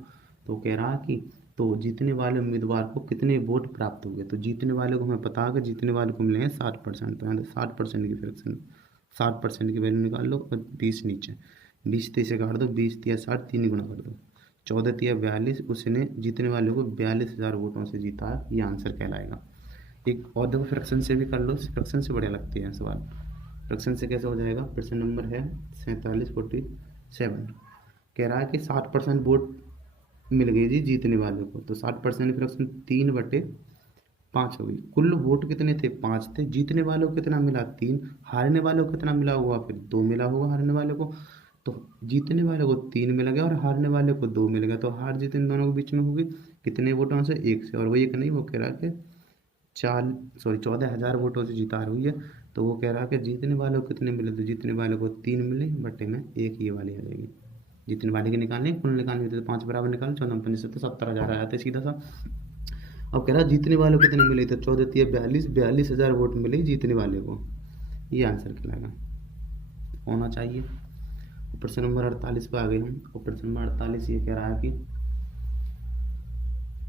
तो कह रहा है कि तो जीतने वाले उम्मीदवार को कितने वोट प्राप्त हुए, तो जीतने वाले को हमें पता है कि जीतने वाले को मिले हैं 60%, तो यहाँ 60% की फ्रैक्शन 60% की वैल्यू निकाल लो, और 20 नीचे, 20 3 से काट दो, 20 तिया 60, 3 गुना कर दो, 14 तिया 42, उसने जीतने वाले को 42,000 वोटों से जीता है, ये आंसर कहलाएगा। एक और देखो फ्रैक्शन से भी कर लो, फ्रैक्शन से बढ़िया लगती है सवाल। फ्रैक्शन से कैसे हो जाएगा, प्रश्न नंबर है 47 कह रहा है कि 60% वोट मिल गई जी जीतने वाले को, तो 60% फ्रैक्शन 3/5 हो गई। कुल वोट कितने थे, 5 थे, जीतने वालों को कितना मिला 3, हारने वालों को कितना मिला होगा, फिर 2 मिला होगा हारने वाले को, तो जीतने वाले को 3 मिल गया और हारने वाले को 2 मिल गया, तो हार जीत इन दोनों के बीच में होगी कितने वोटों से, 1 से, और वो एक नहीं, वो कह रहा है कि 14,000 वोटों से जीता हुई है, तो वो कह रहा है कि जीतने वालों को कितने मिले, तो जीतने वाले को 3 मिले, बटे में 1 ये वाली आ जाएगी। जितने वाले के निकालने कुल निकालने होते तो 5 बराबर निकाल, 14 पंजे तो 70,000 आ जाते सीधा सा। अब कह रहा जीतने वाले को कितने मिले, तो 14 तिया 42,000 वोट मिले जीतने वाले को, ये आंसर कहलाएगा, होना चाहिए। प्रश्न नंबर 48 पे आ गए हम, और प्रश्न नंबर 48 ये कह रहा है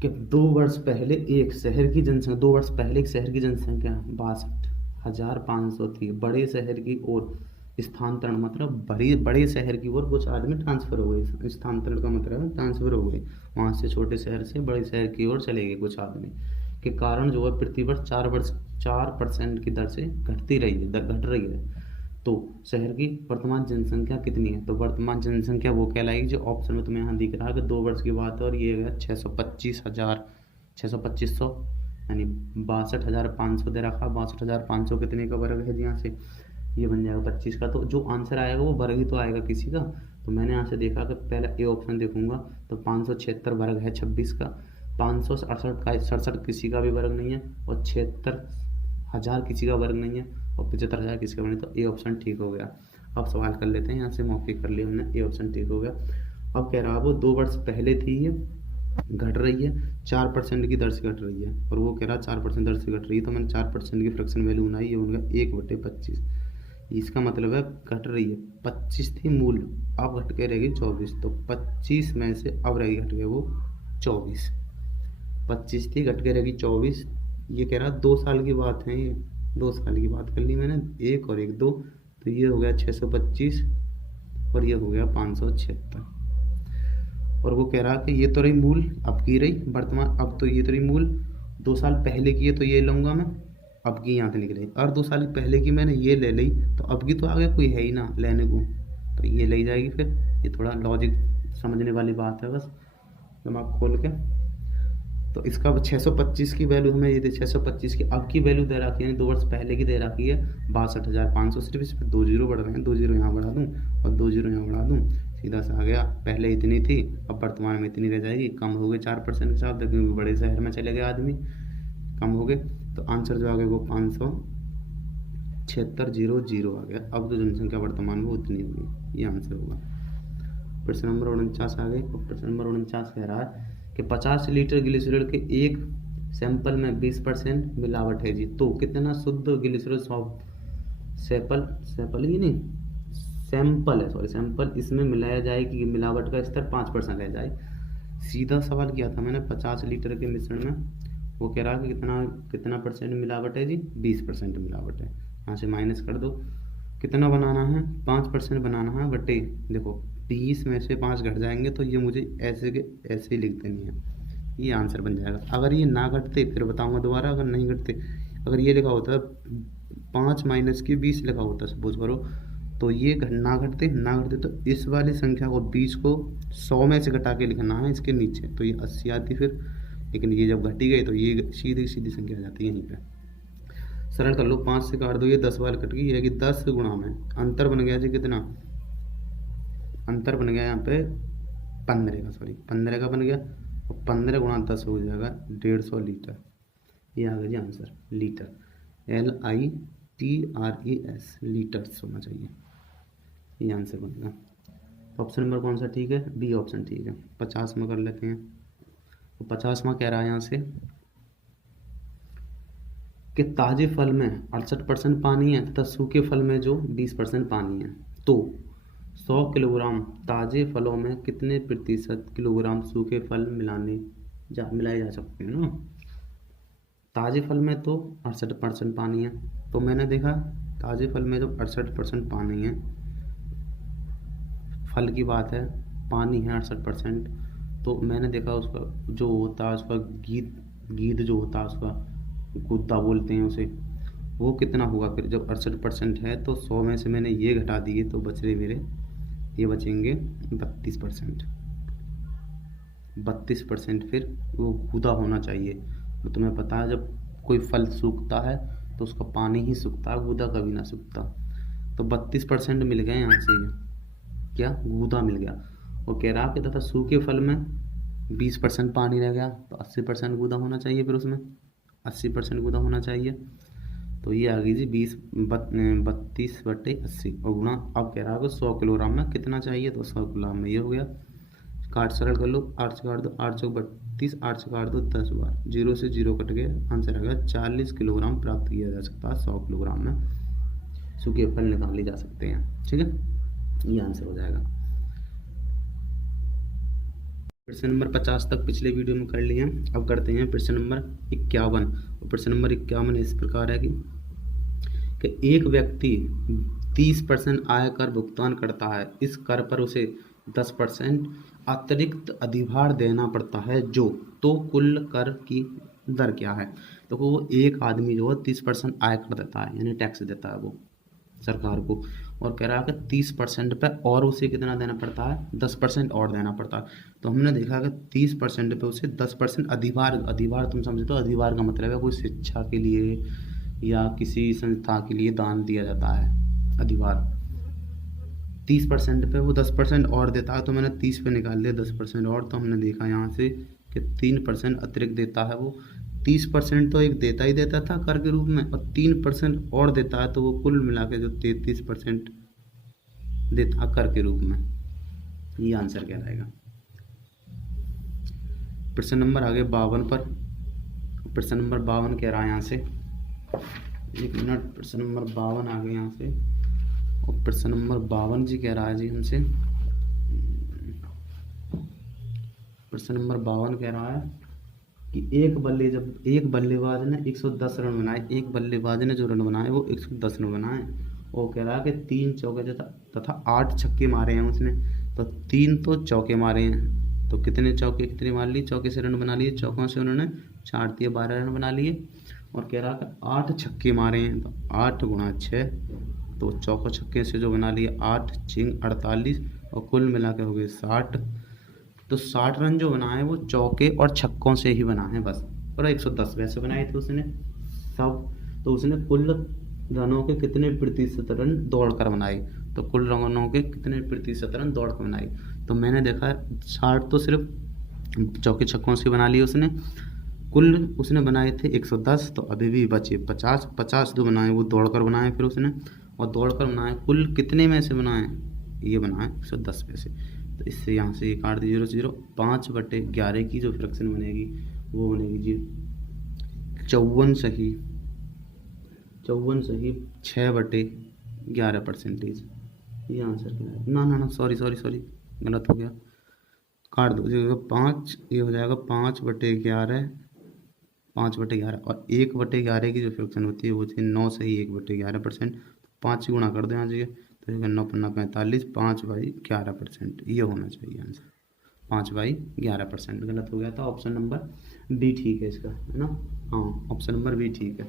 कि 2 वर्ष पहले एक शहर की जनसंख्या 2 वर्ष पहले एक शहर की जनसंख्या 62,500 थी, बड़े शहर की ओर स्थानांतरण, मतलब बड़े शहर की ओर कुछ आदमी ट्रांसफर हो गए, स्थानांतरण का मतलब है ट्रांसफर हो गए, वहाँ से छोटे शहर से बड़े शहर की ओर चले गए कुछ आदमी, के कारण जो है प्रतिवर्ष 4% की दर से घट रही है। तो शहर की वर्तमान जनसंख्या कितनी है, तो वर्तमान जनसंख्या वो कहलाएगी जो ऑप्शन में तुम्हें यहाँ दिख रहा है कि 2 वर्ष की बात है, और ये है 625,000 यानी 62,500 दे रखा, 62,500 कितने का वर्ग है जी, यहाँ से ये बन जाएगा 25 का, तो जो आंसर आएगा वो वर्ग ही तो आएगा किसी का। तो मैंने यहाँ से देखा कि पहले ए ऑप्शन देखूंगा तो 576 वर्ग है 26 का, 568 का 67 किसी का भी वर्ग नहीं है, और 76,000 किसी का वर्ग नहीं है, और 75,000 किसी का वर्ग नहीं, तो ए ऑप्शन ठीक हो गया। अब सवाल कर लेते हैं, यहाँ से मौखिक कर लिया हमने, ए ऑप्शन ठीक हो गया। अब कह रहा है वो 2 वर्ष पहले थी, ये घट रही है 4% की दर से घट रही है, और वो कह रहा है 4% दर से घट रही है, तो मैंने 4% की फ्रैक्शन वैल्यू बनाई, ये उनका 1/25, इसका मतलब है घट रही है, 25 थी मूल, अब घट के रहेगी 24, तो 25 में से अब रहेगी घट के वो 24, 25 थी घट के रहेगी 24, ये कह रहा 2 साल की बात है, ये 2 साल की बात कर ली मैंने, 1 और 1 2, तो ये हो गया 625 और ये हो गया 576। और वो कह रहा कि ये तो रही मूल अब की रही वर्तमान, अब तो ये तो रही मूल 2 साल पहले की है, तो ये लूँगा मैं, अब की यहाँ से लिख रही, और 2 साल पहले की मैंने ये ले ली, तो अब की तो आगे कोई है ही ना लेने को, तो ये ले जाएगी। फिर ये थोड़ा लॉजिक समझने वाली बात है, बस दिमाग खोल के। तो इसका 625 की वैल्यू हमें ये दे, 625 की अब की वैल्यू दे रखी है, 2 वर्ष पहले की दे रखी है 62,500, सिर्फ इस पर 2 जीरो बढ़ रहे हैं, 2 जीरो यहाँ बढ़ा दूँ और 2 जीरो यहाँ बढ़ा दूँ, सीधा सा आ गया। पहले इतनी थी, अब वर्तमान में इतनी रह जाएगी, कम हो गए 4% के हिसाब से, क्योंकि बड़े शहर में चले गए आदमी, कम हो गए। तो आंसर जो आ गया वो 576,000 आ गया। अब जो जनसंख्या वर्तमान में उतनी होगी, ये आंसर होगा। प्रश्न नंबर 49 आ गए। प्रश्न नंबर 49 कह रहा है कि 50 लीटर ग्लिसरॉल के एक सैंपल में 20% मिलावट है जी, तो कितना शुद्ध ग्लिसरॉल सैंपल ही नहीं, सैंपल है, सॉरी सैंपल, इसमें मिलाया जाए कि मिलावट का स्तर 5% रह जाए। सीधा सवाल किया था मैंने 50 लीटर के मिश्रण में, वो कह रहा है कि कितना परसेंट मिलावट है जी, 20% मिलावट है। यहाँ से माइनस कर दो, कितना बनाना है, 5% बनाना है, बटे देखो 20 में से 5 घट जाएंगे, तो ये मुझे ऐसे के ऐसे ही लिख देनी है, ये आंसर बन जाएगा। अगर ये ना घटते फिर बताऊंगा दोबारा, अगर नहीं घटते, अगर ये लिखा होता 5 माइनस के 20 लिखा होता सपोज करो, तो ये ना घटते तो इस वाली संख्या को 20 को 100 में से घटा के लिखना है इसके नीचे, तो ये 80 आती फिर, लेकिन ये जब घटी गई तो ये सीधी सीधी संख्या आ जाती है यहीं पे। सरल कर लो, 5 से काट दो, ये 10 वाली कट गई, ये कि 10 गुणा में अंतर बन गया जी, कितना अंतर बन गया यहाँ पे 15 का, सॉरी 15 का बन गया, और 15 गुणा 10 हो जाएगा 150 लीटर, ये आ गया जी आंसर, लीटर, LITRES, लीटर्स होना चाहिए, ये आंसर बनेगा। ऑप्शन नंबर कौन सा ठीक है, बी ऑप्शन ठीक है। 50 में कर लेते हैं। तो 50 में कह रहा है यहाँ से कि ताजे फल में 68% पानी है तथा सूखे फल में जो 20% पानी है, तो 100 किलोग्राम ताजे फलों में कितने प्रतिशत किलोग्राम सूखे फल मिलाए जा सकते हैं ना। ताजे फल में तो 68% पानी है, तो मैंने देखा ताजे फल में जब 68% पानी है, फल की बात है, पानी है 68%, तो मैंने देखा उसका जो होता है, उसका गीद जो होता है, उसका गुद्दा बोलते हैं उसे, वो कितना होगा फिर जब 68% है, तो 100 में से मैंने ये घटा दिए, तो बच रहे मेरे ये बचेंगे 32%। 32% फिर वो गुदा होना चाहिए। तो तुम्हें पता है जब कोई फल सूखता है तो उसका पानी ही सूखता है, गूदा कभी ना सूखता। तो 32% मिल गए यहाँ से, क्या गूदा मिल गया। वो कह रहा कि तथा सूखे फल में 20% पानी रह गया, तो 80% गूदा होना चाहिए, फिर उसमें 80% गूदा होना चाहिए। तो ये आ गई जी 32/80 और गुणा, अब कह रहा है 100 किलोग्राम में कितना चाहिए, तो 100 किलोग्राम में ये हो गया। काट सरल कर लो, 8 से काट दो, 8 चौक 32, 8 से काट दो 10 बार, 0 से 0 कट गया, आंसर आएगा 40 किलोग्राम प्राप्त किया जा सकता है 100 किलोग्राम में सूखे फल निकाले जा सकते हैं। ठीक है, ये आंसर हो जाएगा। प्रश्न नंबर 50 तक पिछले वीडियो में कर लिए हैं। अब करते हैं प्रश्न नंबर 51। और प्रश्न नंबर 51 इस प्रकार है कि एक व्यक्ति 30% आय कर भुगतान करता है, इस कर पर उसे 10% अतिरिक्त अधिभार देना पड़ता है, जो तो कुल कर की दर क्या है। तो वो एक आदमी जो है 30% आय कर देता है, यानी टैक्स देता है वो सरकार को, और कह रहा है कि 30% पे और उसे कितना देना पड़ता है, 10% और देना पड़ता है। तो हमने देखा कि 30% पे उसे 10% अधिभार तुम समझते हो, अधिभार का मतलब है कोई शिक्षा के लिए या किसी संस्था के लिए दान दिया जाता है, अधिभार। 30% पे वो 10% और देता है, तो मैंने 30 पे निकाल दिया 10% और, तो हमने देखा यहाँ से कि 3% अतिरिक्त देता है वो। 30% तो एक देता ही देता था कर के रूप में, और 3% और देता है, तो वो कुल मिला के जो 33% देता कर के रूप में, ये आंसर क्या रहेगा। प्रश्न नंबर आगे 52 पर। प्रश्न नंबर 52 कह रहा है यहाँ से, एक मिनट, प्रश्न नंबर 52 आ गए यहाँ से। और प्रश्न नंबर 52 जी कह रहा है जी हमसे, प्रश्न नंबर 52 कह रहा है कि एक बल्लेबाज ने 110 रन बनाए, एक बल्लेबाज ने जो रन बनाए वो 110 रन बनाए। वो कह रहा है कि 3 चौके तथा 8 छक्के मारे हैं उसने, तो 3 तो चौके मारे हैं, तो कितने चौके कितने मार लिए, चौके से रन बना लिए, चौकों से उन्होंने 4 दिए 12 रन बना लिए। और कह रहा है 8 छक्के मारे हैं, तो 8 गुणा 6, तो चौकों छक्के से जो बना लिए 8 6 48, और कुल मिला के हो गए 60। तो 60 रन जो बनाए वो चौके और छक्कों से ही बनाए बस, और 110 वैसे बनाए थे उसने सब। तो उसने कुल रनों के कितने प्रतिशत रन दौड़ कर बनाए, तो कुल रनों के कितने प्रतिशत रन दौड़ कर बनाए। तो मैंने देखा है 60 तो सिर्फ चौके छक्कों से बना लिए उसने, कुल उसने बनाए थे 110, तो अभी भी बचे 50 जो बनाए वो दौड़ कर बनाए फिर उसने, और दौड़ कर बनाए कुल कितने में से बनाए, ये बनाए 110 में से। तो इससे यहाँ से ये काट दी 0 0, 5/11 की जो फ्रैक्शन बनेगी वो बनेगी जी 54 सही 6/11%। ये आंसर क्या है, ना सॉरी गलत हो गया, काट दो, ये 5, ये हो जाएगा 5/11, 5/11, और 1/11 की जो फ्रैक्शन होती है वो होती है 9 सही 1/11%। 5 गुणा कर दो यहाँ से, तो 9 पन्ना 45, 5/11%, ये होना चाहिए आंसर, 5/11%। गलत हो गया था, ऑप्शन नंबर बी ठीक है इसका, है ना, हाँ ऑप्शन नंबर बी ठीक है।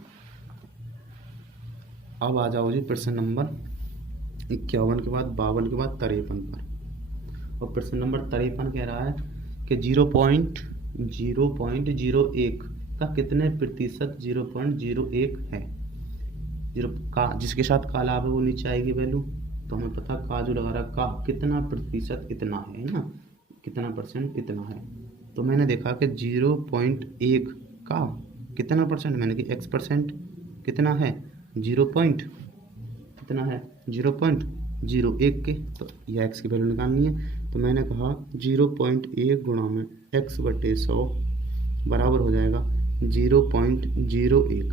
अब आ जाओ जी प्रश्न नंबर 51 के बाद 52 के बाद 53 पर। और प्रश्न नंबर 53 कह रहा है कि 0.01 का कितने प्रतिशत 0.01 है। जीरो का जिसके साथ का लाभ है वो नीचे आएगी वैल्यू, तो हमें पता का जो लगा रहा का कितना प्रतिशत इतना है ना, कितना परसेंट इतना है। तो मैंने देखा कि 0.1 का कितना परसेंट, मैंने कि x% कितना है 0.01 के, तो यह x की वैल्यू निकालनी है। तो मैंने कहा 0.1 गुणा में x/100 बराबर हो जाएगा 0.01।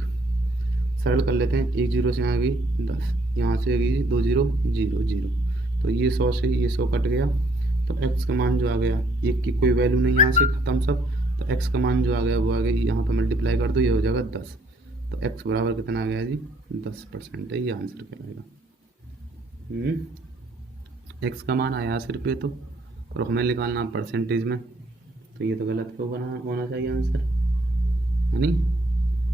सरल कर लेते हैं, 1 0 से यहाँ गई 10, यहाँ से गई 2 0 0 0, तो ये 100 से ये 100 कट गया, तो x का मान जो आ गया, 1 की कोई वैल्यू नहीं, यहाँ से ख़त्म सब, तो x का मान जो आ गया वो आ गया, यहाँ पर मल्टीप्लाई कर दो, ये हो जाएगा 10, तो x बराबर कितना आ गया जी 10% है, ये आंसर कहलाएगा। x का मान आया सिर्फ पे, तो और हमें निकालना परसेंटेज में, तो ये तो गलत क्यों बना होना चाहिए आंसर, है नहीं,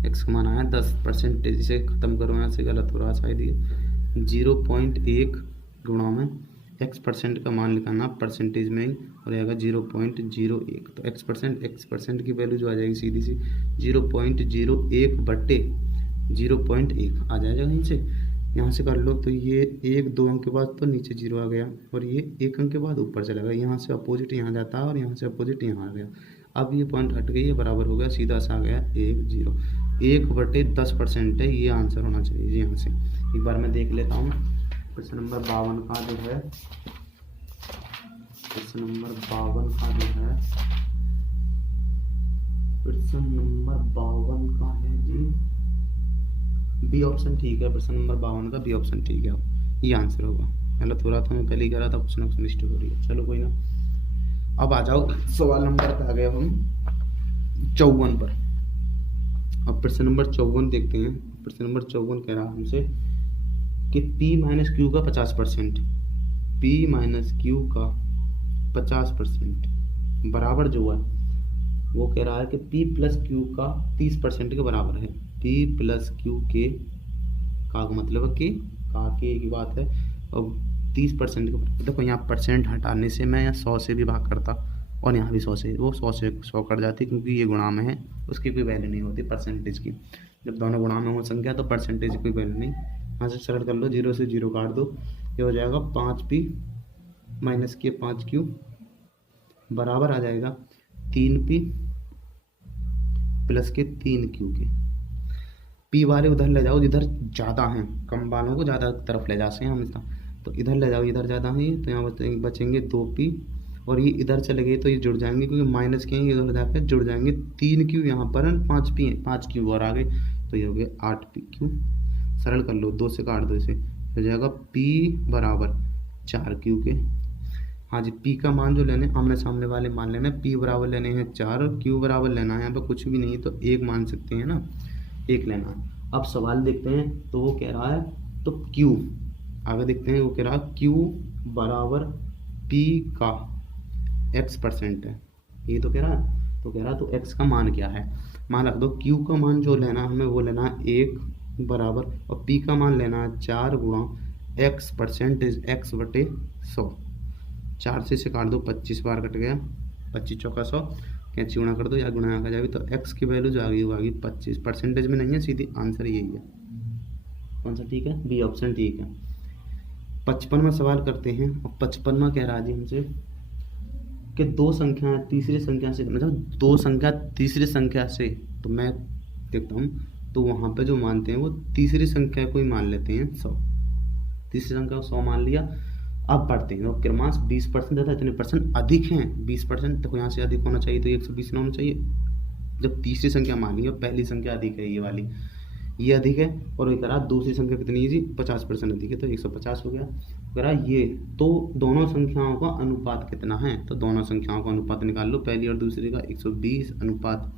x का मान आया 10%, इसे ख़त्म करो यहाँ से, गलत हो रहा शायद ये। 0.1 गुणा में x% का मान निकालना परसेंटेज में ही, और आएगा 0.01, तो x% की वैल्यू जो आ जाएगी सीधी सी 0.01/0.1 आ जाएगा यहीं से, यहाँ से कर लो, तो ये 1 2 अंक के बाद तो नीचे 0 आ गया, और ये 1 अंक के बाद ऊपर चला गया, यहाँ से अपोजिट यहाँ जाता है और यहाँ से अपोजिट यहाँ आ गया। अब ये पॉइंट हट गई, ये बराबर हो गया, सीधा सा आ गया 1 0, 1/10% है, ये आंसर होना चाहिए जी। यहाँ से एक बार मैं देख लेता हूँ प्रश्न नंबर 52 का जो है, प्रश्न नंबर 52 का जो है, प्रश्न नंबर 52 का है जी बी ऑप्शन ठीक है, प्रश्न नंबर 52 का बी ऑप्शन ठीक है, ये आंसर होगा। गलत हो रहा था, मैं पहले ही कह रहा था क्वेश्चन ऑप्शन मिस्टेक हो रही है, चलो कोई ना। अब आ जाओ सवाल नंबर पे आ गए हम 54 पर। अब प्रश्न नंबर 54 देखते हैं। प्रश्न नंबर 54 कह रहा हमसे कि P-Q का 50%, P-Q का 50% बराबर जो है वो कह रहा है कि P+Q का 30% के बराबर है। P+Q के का मतलब कि का के की बात है, और 30% के बराबर। देखो यहाँ परसेंट हटाने से मैं यहाँ 100 से भी भाग करता, और यहाँ भी 100 से, वो 100 से 100 कट जाती, क्योंकि ये गुणा में है, उसकी कोई वैल्यू नहीं होती परसेंटेज की। जब दोनों गुणा में हो संख्या तो परसेंटेज की कोई वैल्यू नहीं। यहाँ से सरल कर लो, 0 से 0 काट दो, ये हो जाएगा 5P माइनस के 5Q बराबर आ जाएगा 3P प्लस के 3Q के। P वाले उधर ले जाओ जिधर ज़्यादा हैं, कम वालों को ज़्यादा तरफ ले जाते हैं हम इसका, तो इधर ले जाओ, इधर ज़्यादा है, तो यहाँ बचेंगे 2P, और ये इधर चले गए तो ये जुड़ जाएंगे, क्योंकि माइनस के हैं, इधर जाकर जुड़ जाएंगे। 3Q यहाँ पर 5P है, 5Q और आ गए, तो ये हो गया 8PQ। सरल कर लो, 2 से काट दो इसे, हो जाएगा P बराबर 4Q के। हाँ जी, पी का मान जो लेने आमने सामने वाले मान लेना, पी बराबर लेने हैं 4 और क्यू बराबर लेना है, यहाँ पे कुछ भी नहीं तो 1 मान सकते हैं ना, 1 लेना है। अब सवाल देखते हैं, तो वो कह रहा है, तो क्यू आगे देखते हैं, वो कह रहा है क्यू बराबर पी का x% है, ये तो कह रहा है, तो कह रहा है तो x का मान क्या है, मान रख दो। क्यू का मान जो लेना है हमें वो लेना है 1 बराबर, और पी का मान लेना है 4 गुणा x% x बटे 100। 4 से काट दो, 25 बार कट गया, 25 चौका 100, कैंची गुणा कर दो या गुणा आ जाएगी, तो x की वैल्यू जो आ गई वो आ गई 25, परसेंटेज में नहीं है, सीधी आंसर यही है। कौन सा ठीक है, बी ऑप्शन ठीक है। 55वां सवाल करते हैं, और 55वां कह रहा है जी हमसे कि दो संख्या तीसरी संख्या से, मतलब दो संख्या तीसरी संख्या से, तो मैं देखता हूँ, तो वहाँ पे जो मानते हैं वो तीसरी संख्या को ही मान लेते हैं 100, तीसरी संख्या को 100 मान लिया। अब पढ़ते हैं, तो क्रमांक 20% तथा इतने परसेंट अधिक हैं, 20% तो यहाँ से अधिक होना चाहिए, तो 120 होना चाहिए। जब तीसरी संख्या मान ली और पहली संख्या अधिक है, ये वाली ये अधिक है, और ये करा दूसरी संख्या कितनी है जी 50% अधिक है, तो 150 हो गया। करा ये तो दोनों संख्याओं का अनुपात कितना है, तो दोनों संख्याओं का अनुपात निकाल लो, पहली और दूसरी का 120 अनुपात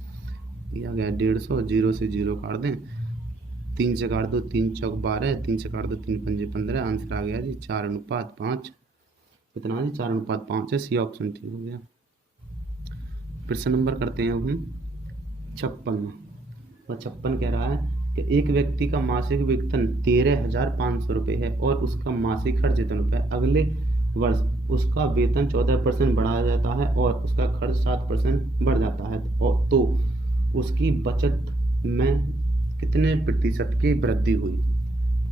ये आ गया 150, 0 से 0 काट दें, 3 से काट दो, 3 चौक 12, 3 से काट दो, 3 पंजे 15, आंसर आ गया जी 4:5। कितना जी 4:5 है, सी ऑप्शन ठीक हो गया। प्रश्न नंबर करते हैं अब हम 56वां। वह 56 कह रहा है कि एक व्यक्ति का मासिक वेतन 13,500 रुपये है और उसका मासिक खर्च इतने रुपये है। अगले वर्ष उसका वेतन 14% बढ़ाया जाता है और उसका खर्च 7% बढ़ जाता है, और तो उसकी बचत में कितने प्रतिशत की वृद्धि हुई।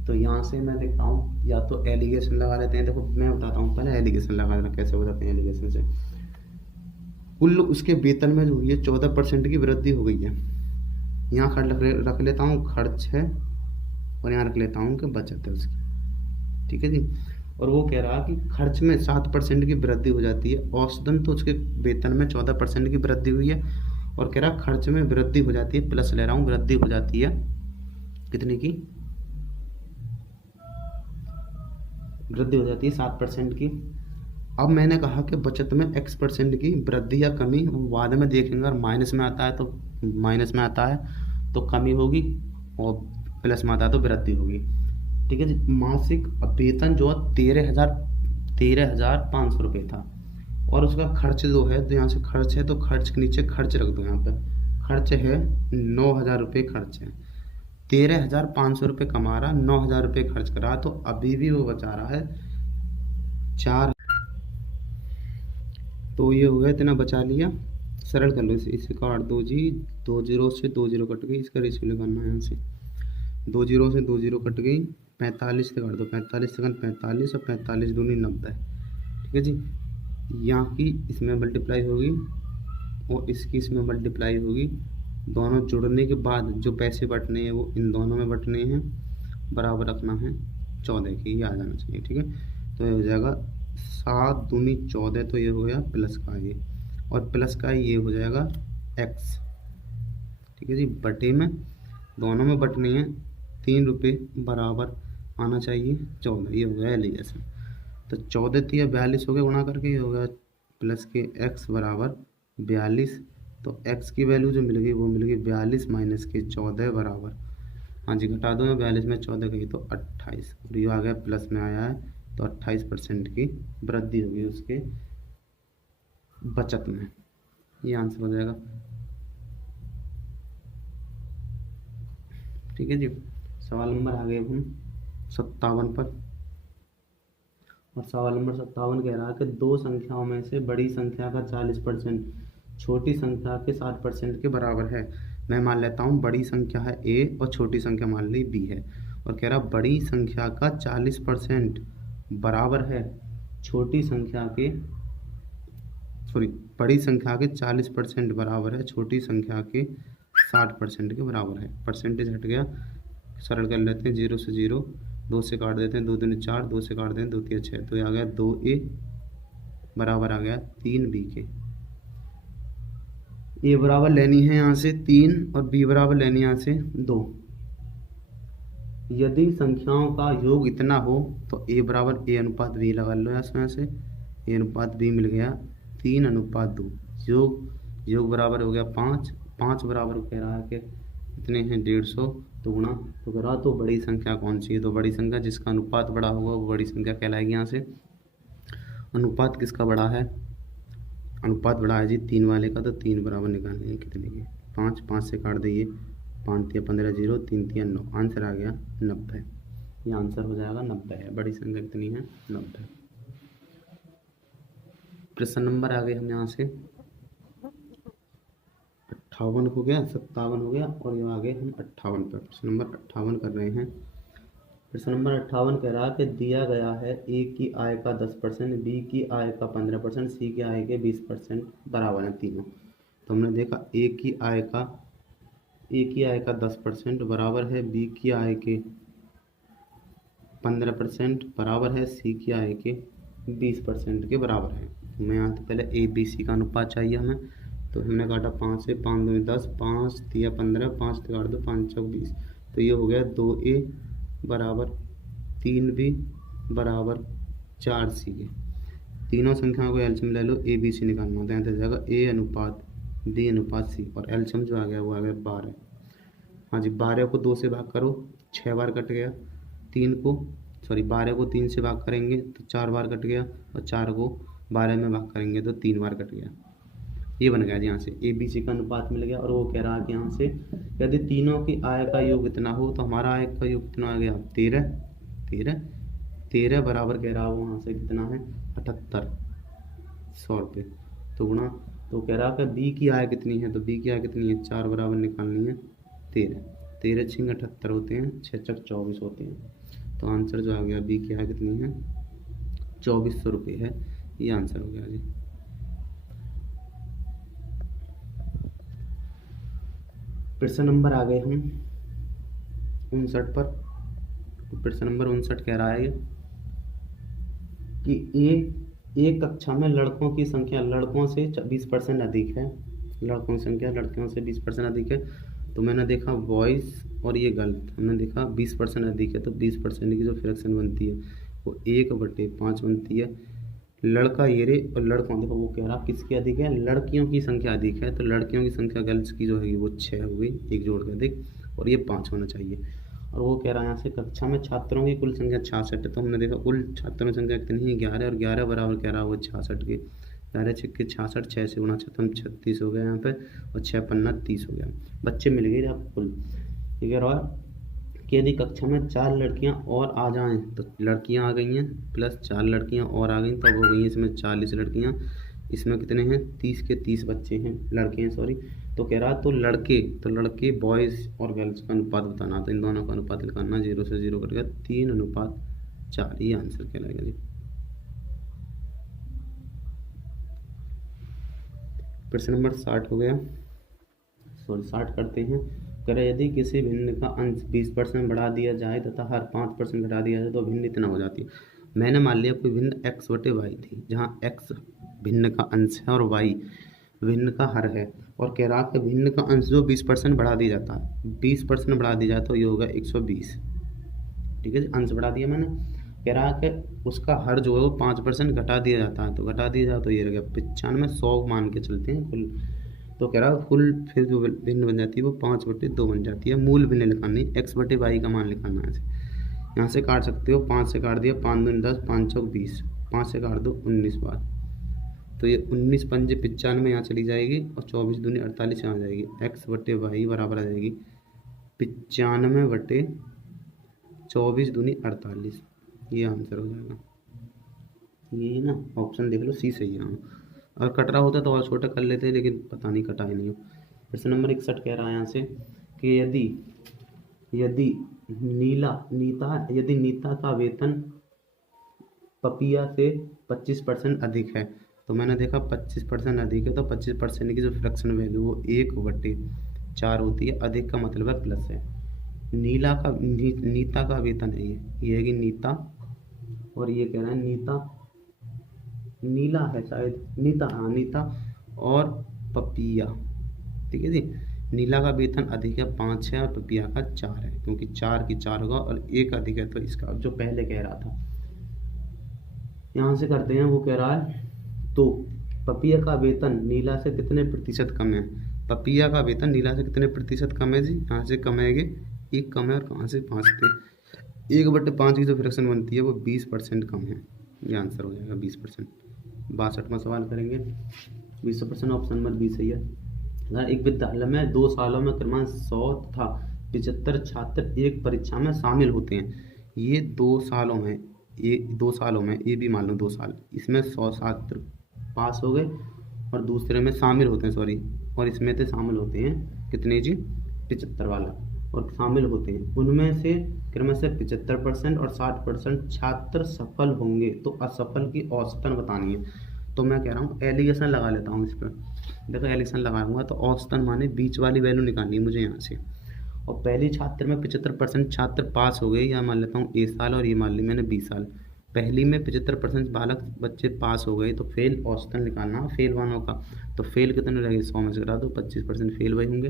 तो यहाँ से मैं देखता हूँ, या तो एलिगेशन लगा लेते हैं, देखो मैं बताता हूँ, पहले एलिगेशन लगा देना, कैसे बताते हैं एलिगेशन से। कुल उसके वेतन में जो हुई है 14% की वृद्धि हो गई है, यहाँ खर्च रख लेता हूँ खर्च है, और यहाँ रख लेता हूँ कि बचत है उसकी, ठीक है जी। और वो कह रहा है कि खर्च में 7% की वृद्धि हो जाती है, औसतन तो उसके वेतन में 14% की वृद्धि हुई है, और कह रहा खर्च में वृद्धि हो जाती है, प्लस ले रहा हूँ, वृद्धि हो जाती है कितने की, वृद्धि हो जाती है 7% की। अब मैंने कहा कि बचत में x% की वृद्धि या कमी बाद में देखेंगे, और माइनस में आता है तो माइनस में आता है तो कमी होगी, और प्लस में आता है तो वृद्धि होगी, ठीक है जी। मासिक वेतन जो 13,500 रुपये था, और उसका खर्च जो है, तो यहाँ से खर्च है तो खर्च के नीचे खर्च रख दो, यहाँ पे खर्च है 9,000 रुपये खर्च है, 13,500 रुपये कमा रहा, 9,000 रुपये खर्च करा, तो अभी भी वो बचा रहा है 4, तो ये हो गया इतना बचा लिया। सरल कर लो इसे काट दो जी, 2 0 से 2 0 कट गई, इसका रेशियो लगाना है यहाँ से, 2 0 से 2 0 कट गई, 45 से काट दो, 45 सेकंड 45 और 45 दूनी 90, ठीक है जी। यहाँ की इसमें मल्टीप्लाई होगी और इसकी इसमें मल्टीप्लाई होगी, दोनों जुड़ने के बाद जो पैसे बटने हैं वो इन दोनों में बटने हैं, बराबर रखना है 14 की, ये आ जाना चाहिए, ठीक है। तो ये हो जाएगा 7 दूनी 14, तो ये हो गया प्लस का ये, और प्लस का ये हो जाएगा x, ठीक है जी, बटे में दोनों में बटने हैं, 3 रुपये बराबर आना चाहिए 14, ये हो गया एलिगेशन। तो 14 3 42 हो गया, गुणा करके ये हो गया प्लस के x बराबर 42, तो x की वैल्यू जो मिल गई वो मिल गई 42 माइनस के 14 बराबर, हाँ जी घटा दो, 42 में 14 गई तो 28, और ये आ गया प्लस में आया है, तो 28% की वृद्धि होगी उसके बचत में, ये आंसर हो जाएगा, ठीक है जी। सवाल नंबर आ गए हम 57 पर, और सवाल नंबर 57 कह रहा है कि दो संख्याओं में से बड़ी संख्या का 40% छोटी संख्या के 60% के बराबर है। मैं मान लेता हूँ बड़ी संख्या है a और छोटी संख्या मान ली b है, और कह रहा बड़ी संख्या का 40% बराबर है छोटी संख्या के, सॉरी बड़ी संख्या के 40% बराबर है छोटी संख्या के 60% के बराबर है। परसेंटेज हट गया, सरल कर लेते हैं, 0 से 0, 2 से काट देते हैं, 2 दूनी 4, 2 से काट देते हैं, 2 3 6, तो ये आ गया 2a बराबर आ गया 3b के। a बराबर लेनी है यहाँ से 3 और b बराबर लेनी है यहाँ से 2। यदि संख्याओं का योग इतना हो तो a बराबर a अनुपात b लगा लो यहाँ से, ए अनुपात बी मिल गया 3:2। योग बराबर हो गया 5, 5 बराबर कह रहा है कि कितने हैं 150, तो गुणा तो करा, तो बड़ी संख्या कौन सी है, तो बड़ी संख्या जिसका अनुपात बड़ा होगा वो बड़ी संख्या कहलाएगी। यहाँ से अनुपात किसका बड़ा है, अनुपात बड़ा है जी 3 वाले का, तो 3 बराबर निकालने हैं कितने के 5, 5 से काट दिए 5 तिया 15, 0 3 तिया 9, आंसर आ गया 90। ये आंसर हो जाएगा 90 है। बड़ी संख्या कितनी है 90। प्रश्न नंबर आगे हम यहाँ से 58 हो गया, 57 हो गया, और ये आगे हम 58 पर प्रश्न नंबर 58 कर रहे हैं। प्रश्न नंबर 58 कह रहा है कि दिया गया है ए की आय का 10%, बी की आय का 15%, सी की आय के 20% बराबर है तीनों। तो हमने देखा ए की आय का 10% बराबर है बी की आय के 15% बराबर है सी की आय के 20% के बराबर है। हमें यहाँ तो पहले ए बी सी का अनुपात चाहिए हमें, तो हमने काटा 5 से, 5 दूनी 10, 5 तिया 15, 5 से काट दो 5 चौक 20, तो ये हो गया 2A बराबर 3B बराबर 4C के। तीनों संख्याओं को एलसीएम ले लो, ए बी सी निकालना होता है, तो जाएगा ए अनुपात बी अनुपात सी, और एलसीएम जो आ गया वो आ गया 12। हाँ जी, 12 को 2 से भाग करो 6 बार कट गया, 12 को 3 से भाग करेंगे तो 4 बार कट गया, और 4 को 12 में भाग करेंगे तो 3 बार कट गया। ये बन गया जी यहाँ से ए बी सी का अनुपात मिल गया। और वो कह रहा है कि यहाँ से यदि तीनों की आय का योग इतना हो, तो हमारा आय का योग कितना आ गया 13 बराबर कह रहा है वो यहाँ से कितना है 7800 रुपये, तो गुणा, तो कह रहा है कि बी की आय कितनी है, तो बी की आय कितनी है 4 बराबर निकालनी है 13 छिंग 78 होते हैं, 6 चक 24 होते हैं, तो आंसर जो आ गया बी की आय कितनी है 2400 रुपये है। ये आंसर हो गया जी। प्रश्न नंबर आ गए हम 59 पर। प्रश्न नंबर 59 कह रहा है कि एक कक्षा में लड़कों की संख्या लड़कों से 20% अधिक है, लड़कों की संख्या लड़कियों से 20% अधिक है। तो मैंने देखा बॉयज़ और ये गर्ल, हमने देखा 20% अधिक है, तो 20% की जो फ्रैक्शन बनती है वो 1/5 बनती है। लड़का ये रे, और लड़कों देखो वो कह रहा किसकी अधिक है, लड़कियों की संख्या अधिक है, तो लड़कियों की संख्या गर्ल्स की जो है वो 6 हो गई, एक जोड़ के अधिक, और ये 5 होना चाहिए। और वो कह रहा है यहाँ से कक्षा में छात्रों की कुल संख्या 66 है, तो हमने देखा कुल छात्रों की संख्या कितनी है 11, और 11 बराबर कह रहा है वो 66 के, 11 छक्के 66, 6 से गुणा 36 हो गया यहाँ पे, और 6 पन्ना 30 हो गया। बच्चे मिल गए आपको कुल। ये कह रहा है कि यदि कक्षा में 4 लड़कियां और आ जाएं, तो लड़कियां आ गई हैं प्लस 4 लड़कियां और आ गई, तब हो गई हैं इसमें 40 लड़कियां, इसमें कितने हैं 30 के 30 बच्चे हैं, लड़के हैं सॉरी। तो कह रहा तो लड़के बॉयज़ और गर्ल्स का अनुपात बताना, तो इन दोनों का अनुपात निकालना, 0 से 0 कट गया 3:4, ये आंसर कहलाएगा जी। प्रश्न नंबर 60 हो गया, सॉरी 60 करते हैं। कह यदि किसी भिन्न का अंश 20% बढ़ा दिया जाए तथा हर 5% घटा दिया जाए तो भिन्न इतना हो जाती है। मैंने मान लिया कोई भिन्न x/y थी, जहाँ x भिन्न का अंश है और y भिन्न का हर है, और कह रहा कि भिन्न का अंश जो 20% बढ़ा दिया जाता है, 20% बढ़ा दिया जाए तो ये होगा 120, ठीक है जी, अंश बढ़ा दिया मैंने। कह रहा कि उसका हर जो है वो 5% घटा दिया जाता है, तो घटा दिया जाए तो ये रह गया 95, 100 मान के चलते हैं कुल। तो कह रहा कुल फिर जो भिन्न बन जाती है वो 5/2 बन जाती है। मूल भिन्न लिखानी, x/y का मान लिखाना है। यहाँ से काट सकते हो, 5 से काट दिया 5 दूनी 10, 5 चौक 20, 5 से काट दो 19 बार, तो ये 19 पंजे 95 यहाँ चली जाएगी, और 24 दूनी 48 यहाँ आ जाएगी। x/y बराबर आ जाएगी 95/24 दूनी 48, ये आंसर हो जाएगा। ये ना ऑप्शन देख लो, सी सही है। और कट रहा होता तो और छोटा कर लेते, लेकिन पता नहीं कटा ही नहीं हो। प्रश्न नंबर 61 कह रहा है यहाँ से कि यदि नीता का वेतन पपिया से 25% अधिक है, तो मैंने देखा 25% अधिक है, तो 25% की जो फ्रैक्शन वैल्यू वो 1/4 होती है, अधिक का मतलब है प्लस है। नीता का वेतन है, ये है कि नीता, और ये कह रहा है नीला है शायद, नीता, हाँ नीता और पपिया, ठीक है जी। नीला का वेतन अधिक है 5 है, और पपिया का 4 है, क्योंकि 4 की 4 होगा और 1 अधिक है, तो इसका जो पहले कह रहा था यहाँ से करते हैं। वो कह रहा है तो पपिया का वेतन नीला से कितने प्रतिशत कम है। पपिया का वेतन नीला से कितने प्रतिशत कम है जी। यहाँ से कम है कि एक कम है और कहाँ से 5 थे। 1/5 की जो फ्रैक्शन बनती है वो 20% कम है। ये आंसर हो जाएगा 20%। 62वां सवाल करेंगे। 20% ऑप्शन नंबर 20 सही है। अगर एक विद्यालय में 2 सालों में क्रमशः 100 तथा 75 छात्र एक परीक्षा में शामिल होते हैं। ये 2 सालों में, ये 2 सालों में, ये भी मान लो 2 साल, इसमें 100 छात्र पास हो गए और दूसरे में शामिल होते हैं, सॉरी, और इसमें से शामिल होते हैं कितने जी, 75 वाला, और शामिल होते हैं उनमें से क्रमशः 75% और 60% छात्र सफल होंगे तो असफल की औसतन बतानी है। तो मैं कह रहा हूँ एलिगेशन लगा लेता हूँ इस पर। देखो एलिगेशन लगाऊंगा तो औसतन माने बीच वाली वैल्यू निकालनी है मुझे यहाँ से। और पहली छात्र में 75% छात्र पास हो गए, या मान लेता हूँ ए साल, और ये मान ली मैंने 20 साल। पहली में 75% बालक बच्चे पास हो गए तो फेल औसतन निकालना फेल वालों का। तो फेल कितने लगे, 100 में से करा दो, 25% फेल वही होंगे।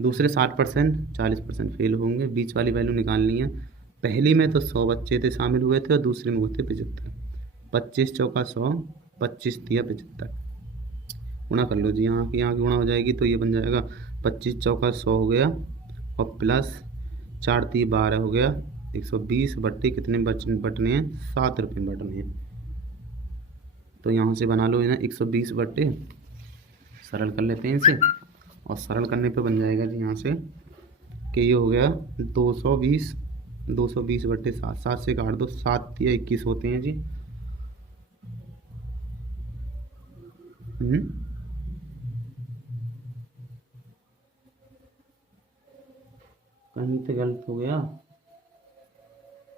दूसरे 60%, 40% फेल होंगे। बीच वाली वैल्यू निकालनी है। पहली में तो 100 बच्चे थे शामिल हुए थे और दूसरे में हुए थे 75। 25 चौका 100, 25 तिया 75, गुणा कर लो जी। यहाँ की गुणा हो जाएगी तो ये बन जाएगा 25 चौका 100 हो गया और प्लस 4 ती 12 हो गया। 120 बट्टे कितने बटने हैं, 7 रुपये बटने हैं। तो यहाँ से बना लो ना 120 बट्टे, सरल कर लेते हैं इसे, और सरल करने पे बन जाएगा जी यहाँ से कि ये हो गया 220, 220 बट्टे 7, 7 से काट दो, 7 या 21 होते हैं जी। कहीं पे गलत हो गया,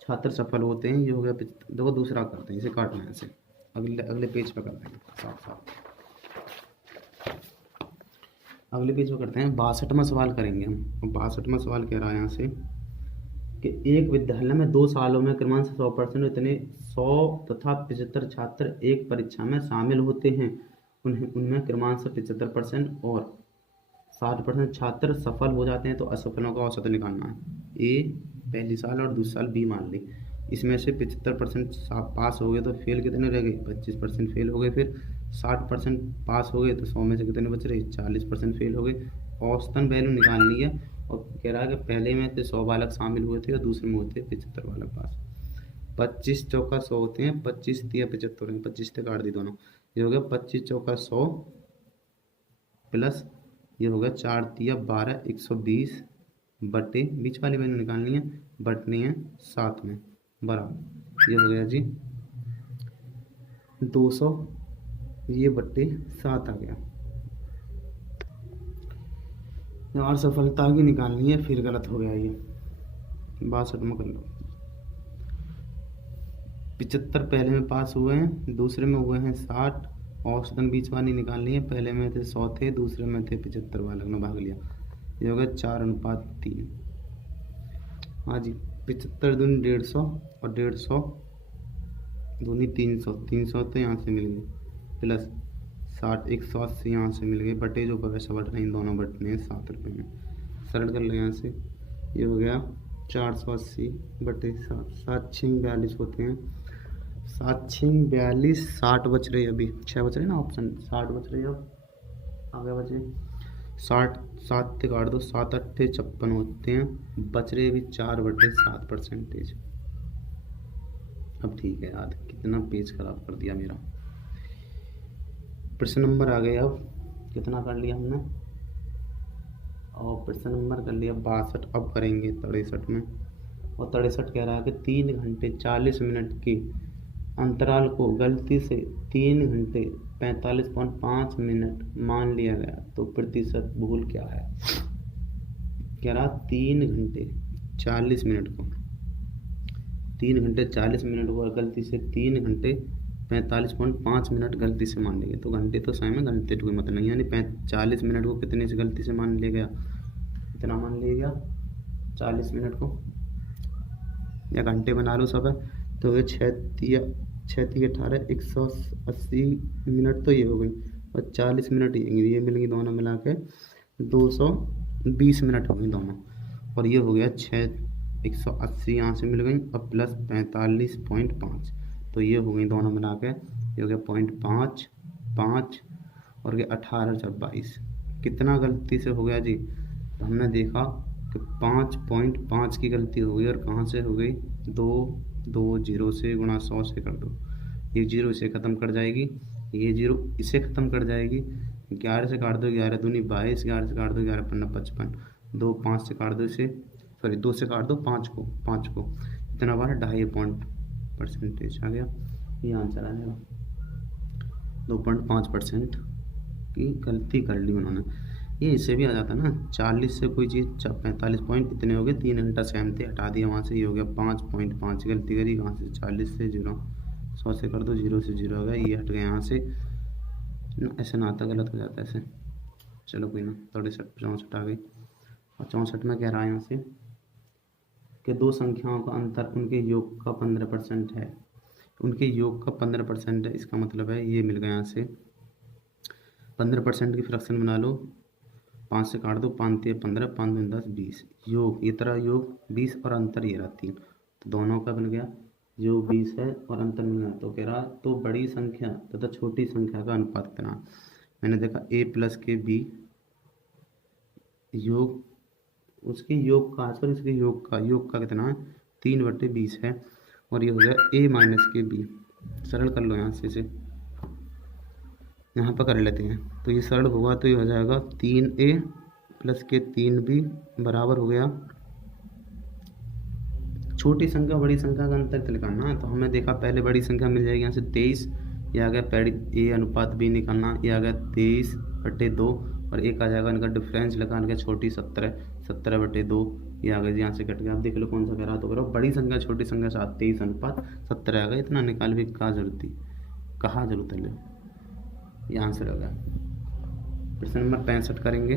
छात्र सफल होते हैं, ये हो गया। देखो दूसरा करते हैं, इसे काटना है ऐसे, अगले पेज पे करते हैं साफ साफ। अगले पेज पे करते हैं, 62वां सवाल करेंगे हम। 62वां सवाल कह रहा है यहाँ से कि एक विद्यालय में 2 सालों में क्रमशः 100% इतने 100 तथा 75 छात्र एक परीक्षा में शामिल होते हैं। उनमें क्रमशः 75% और 60% छात्र सफल हो जाते हैं तो असफलों का औसत निकालना है। ए पहली साल और दूसरी साल बी मान ली। इसमें से 75% पास हो गए तो फेल कितने रह गए, 25% फेल हो गए। फिर 60% पास हो गए तो 100 में से कितने बच रहे, 40% फेल हो गए। औसतन वैल्यू निकालनी है और कह रहा है कि पहले में थे 100 बालक शामिल हुए थे और दूसरे में होते 75 बालक पास। 25 चौका 100 होते हैं, 25 तिया 75 हैं, 25 से काट दी दोनों। ये हो गया 25 चौका 100 प्लस ये होगा 4 तिया 12, 120 बटे, बीच वाली वैल्यू निकालनी है, बटनी है 7 में, बराबर। ये हो गया जी 200, ये बट्टे 7 आ गया। और सफलता की निकालनी है, फिर गलत हो गया ये। 62 में कर लो। 75 पहले में पास हुए हैं, दूसरे में हुए हैं 60। औसतन बीच वाली निकालनी है, पहले में थे 100 थे, दूसरे में थे 75 वाले ने भाग लिया। ये होगा 4:3। हाँ जी, 75 दूनी 150 और 150 दूनी 300, 300 तो यहाँ से मिल गए, प्लस 60, 180 यहाँ से मिल गए, बटे जो पैसा बट रहे हैं दोनों बटने हैं 7 रुपये में। सरल कर लो यहाँ से, ये हो गया 480 बटे 7, 7 6 42 होते हैं, 7 6 42, 60 बच रहे अभी, 6 बच रहे ना ऑप्शन, 60 बच रहे अब, आगे बचे 60, 7 से काट दो, 7 8 56 होते हैं, बच रहे अभी 4/7%। अब ठीक है यार, कितना पेज खराब कर दिया मेरा। प्रश्न नंबर आ गए, अब कितना कर लिया हमने, और प्रश्न नंबर कर लिया 62। अब करेंगे 63 में, और 63 कह रहा है कि 3 घंटे 40 मिनट के अंतराल को गलती से 3 घंटे 45.5 मिनट मान लिया गया तो प्रतिशत भूल क्या है। कह रहा 3 घंटे 40 मिनट को, 3 घंटे 40 मिनट को गलती से 3 घंटे 45.5 मिनट गलती से मान लिए, तो घंटे तो सही में घंटे कोई मतलब नहीं, यानी 40 मिनट को कितने से गलती से मान लिया गया, इतना मान लिया गया 40 मिनट को, या घंटे बना लो सब है, तो ये 6×3 = 18, 180 मिनट तो ये हो गई, और 40 मिनट ये मिलेंगी, दोनों मिला के 220 मिनट हो गई दोनों, और ये हो गया 180 यहाँ से मिल गई, और प्लस 45.5, तो ये हो गई दोनों मिला के, ये हो गया 0.5 और ये 18/22। कितना गलती से हो गया जी? तो हमने देखा कि 5.5 की गलती हो गई, और कहाँ से हो गई? 2 से गुणा 100 से कर दो, ये 0 इसे ख़त्म कर जाएगी, ये 0 इसे ख़त्म कर जाएगी, 11 से काट दो, 11 दूनी 22, 11 से काट दो 11 पन्ना 55, 2 5 से काट दो इसे, सॉरी 2 से काट दो 5 को इतना बार 2.5% आ गया, ये आंसर आ जाएगा। 2.5% की गलती कर ली उन्होंने। ये इससे भी आ जाता ना, 40 से कोई चीज़ 45 पॉइंट इतने हो गए, 3 घंटा सहमति हटा दिया वहाँ से, ये हो गया 5.5 गलती करी कहाँ से? 40 से 0, 100 से कर दो 0 से 0 हो गया, ये हट गया यहाँ से, ऐसे ना आता, गलत हो जाता है ऐसे। चलो कोई ना, 64 आ गई। और 64 में कह रहा है यहाँ से कि दो संख्याओं का अंतर उनके योग का 15% है। उनके योग का 15% है, इसका मतलब है ये मिल गया यहाँ से 15% की फ्रैक्शन बना लो, 5 से काट दो, 5 3 15, 5 2 10 20, योग ये तरह योग 20 और अंतर ये रहा 3, तो दोनों का बन गया योग 20 है और अंतर मिल गया। तो कह रहा तो बड़ी संख्या तथा छोटी संख्या का अनुपात कितना? मैंने देखा a प्लस के b योग, उसके योग का और इसके योग का कितना है? 3/20 है, और ये हो गया a माइनस के b। सरल कर लो यहाँ से इसे, यहाँ पर कर लेते हैं, तो ये सरल होगा तो ये हो जाएगा 3a प्लस के 3b बराबर हो गया। छोटी संख्या बड़ी संख्या का अंतर निकालना है, तो हमें देखा पहले बड़ी संख्या मिल जाएगी यहाँ से 23, ये आ गया पहले a अनुपात b निकालना, ये आ गया 23/2, और एक आ जाएगा इनका डिफरेंस निकाल के छोटी 17/2, ये आ गया यहाँ से कट गया। आप देख लो कौन सा कह रहा, तो करो बड़ी संख्या छोटी संख्या साथ 23/17 आ गया, इतना निकाल भी कहाँ जरूरत थी, कहाँ जरूरत है, ये आंसर हो गया। प्रश्न नंबर 65 करेंगे,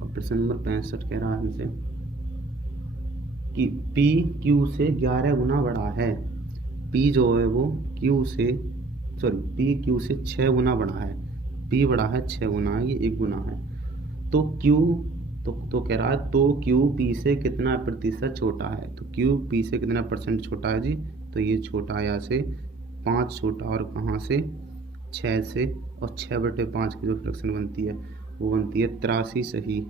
और प्रश्न नंबर 65 कह रहा है हमसे कि P Q से 11 गुना बड़ा है। P जो है वो Q से P Q से 6 गुना बड़ा है, P बड़ा है 6 गुना है, ये 1 गुना है। तो Q तो कह रहा है तो Q P से कितना प्रतिशत छोटा है? तो Q P से कितना परसेंट छोटा है जी? तो ये छोटा है यहाँ से 5 छोटा, और कहाँ से? 6 से, और 6/5 की जो फ्रैक्शन बनती है वो बनती है 83 सही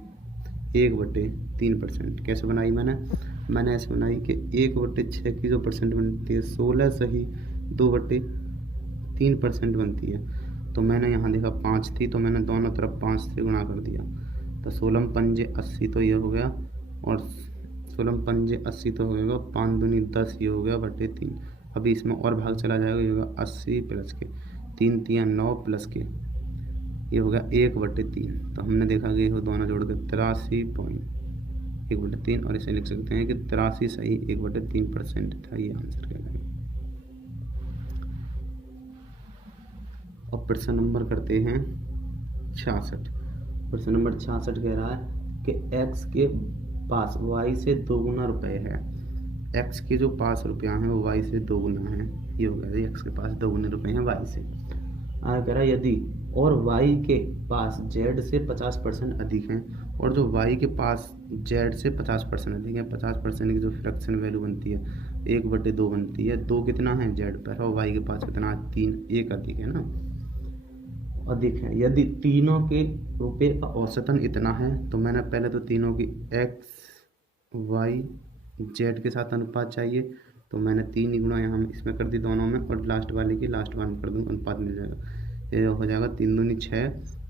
1/3%। कैसे बनाई मैंने ऐसे बनाई कि 1/6 की जो परसेंट बनती है 16 सही 2/3% बनती है। तो मैंने यहाँ देखा 5 थी, तो मैंने दोनों तरफ 5 से गुणा कर दिया, तो 16 पंजे 80, तो ये हो गया, और 16 पंजे 80 तो हो गया 5 दूनी 10, ये हो गया 3/3। अभी इसमें और भाग चला जाएगा, ये होगा 80 प्लस के 3 3 9 प्लस के, ये हो गया 1/3। तो हमने देखा कि ये दोनों जोड़ के 83.1/3, और इसे लिख सकते हैं कि 83 सही 1/3% था, ये आंसर कहलाएगा। और प्रश्न नंबर करते हैं 66। प्रश्न नंबर 66 कह रहा है कि x के पास y से 2 गुना रुपये है। x के जो पास रुपया है वो y से 2 गुना है, ये हो गया x के पास 2 गुना रुपये हैं y से। आगे कह रहा है यदि और y के पास z से 50% अधिक हैं, और जो y के पास z से 50% अधिक है, 50% की जो फ्रैक्शन वैल्यू बनती है 1/2 बनती है, 2 कितना है z पर, और y के पास कितना है 3, 1 अधिक है ना, अधिक है। यदि तीनों के रुपए का औसतन इतना है, तो मैंने पहले तो तीनों की x y z के साथ अनुपात चाहिए, तो मैंने 3 ही गुणा यहाँ इसमें कर दी दोनों में, और लास्ट वाले की लास्ट वाले में कर दूँ, अनुपात मिल जाएगा। ये हो जाएगा 3 दूनी 6,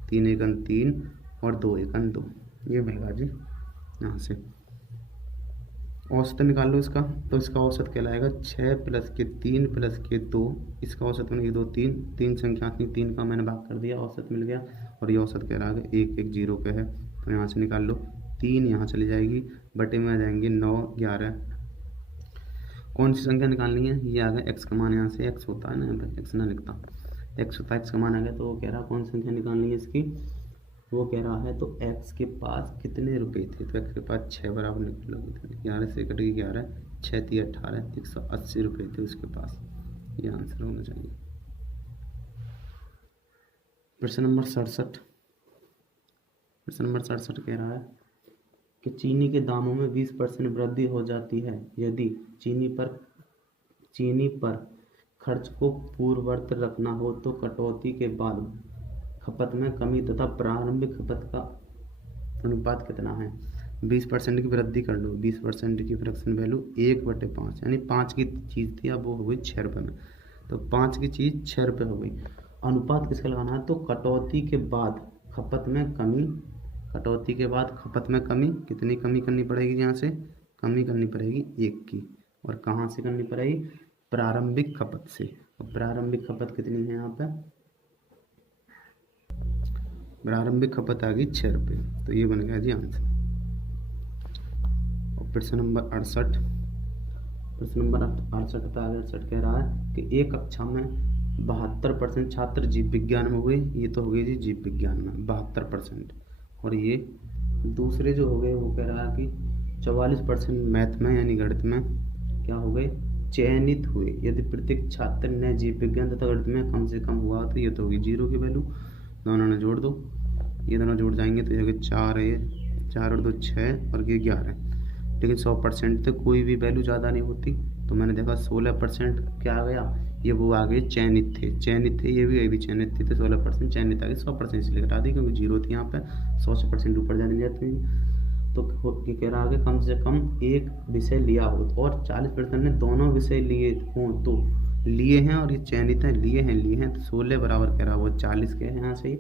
3 एकन 3 और 2 एकन 2, ये मिलेगा जी। यहाँ से औसत निकाल लो इसका, तो इसका औसत कहलाएगा 6 प्लस के 3 प्लस के 2, इसका औसत बनेगी 2 3 संख्या थी, 3 का मैंने भाग कर दिया, औसत मिल गया। और ये औसत कह रहा है 1 1 0 पे है, तो यहाँ से निकाल लो, 3 यहाँ चली जाएगी, बटे में आ जाएंगे 9 11। कौन सी संख्या निकालनी है? ये आ गया x का मान, यहाँ से x होता है ना, x ना लिखता, x होता है, x का मान आ गया। तो वो कह रहा कौन सी संख्या निकालनी है इसकी, वो कह रहा है तो x के पास कितने रुपए थे, तो x के पास 6 बराबर निकल 11 से कट गई 11, 6 3 18, 180 रुपये थे उसके पास, ये आंसर होना चाहिए। प्रश्न नंबर 67। प्रश्न नंबर 67 कह रहा है कि चीनी के दामों में 20% वृद्धि हो जाती है यदि चीनी पर चीनी पर खर्च को पूर्ववत रखना हो तो कटौती के बाद खपत में कमी तथा प्रारंभिक खपत का अनुपात कितना है। 20% की वृद्धि कर लो, 20% की फ्रैक्शन वैल्यू 1/5, यानी 5 की चीज़ थी अब वो हो गई 6 रुपये में, तो 5 की चीज़ 6 रुपये हो गई। अनुपात किसका लगाना है, तो कटौती के बाद खपत में कमी, कटौती के बाद खपत में कमी, कितनी कमी करनी पड़ेगी, यहाँ से कमी करनी पड़ेगी 1 की, और कहाँ से करनी पड़ेगी, प्रारंभिक खपत से। और प्रारंभिक खपत कितनी है यहाँ पर, प्रारंभिक खपत आ गई 6 रुपये, तो ये बन गया जी आंसर। और प्रश्न नंबर 68, प्रश्न नंबर 68 था, 68 कह रहा है कि एक कक्षा में 72% छात्र जीव विज्ञान में हुए, ये तो हो गई जी जीव विज्ञान में 72%, और ये दूसरे जो हो गए वो कह रहा है कि 44% मैथ में यानी गणित में क्या हो गए, चयनित हुए। यदि प्रत्येक छात्र ने जीव विज्ञान तथा गणित में कम से कम हुआ तो ये तो होगी 0 की वैल्यू, दोनों ने जोड़ दो, ये दोनों जोड़ जाएंगे तो ये होगी 4 है, 4 और 2 6 और ये 11, लेकिन 100% तो कोई भी वैल्यू ज़्यादा नहीं होती, तो मैंने देखा 16% क्या आ गया, ये वो आ गए चयनित थे, चयनित थे, ये भी चयनित थी, तो 16% चयनित आ गई, 100% इसलिए घटा दी क्योंकि 0 थी यहाँ पे, 100% ऊपर जाने जाती है। तो ये कह रहा है कि कम से कम एक विषय लिया हो, और 40% ने दोनों विषय लिए हों तो लिए हैं, और ये चयनित हैं, लिए हैं, तो 16 बराबर कह रहा वो 40 के हैं यहाँ से ही।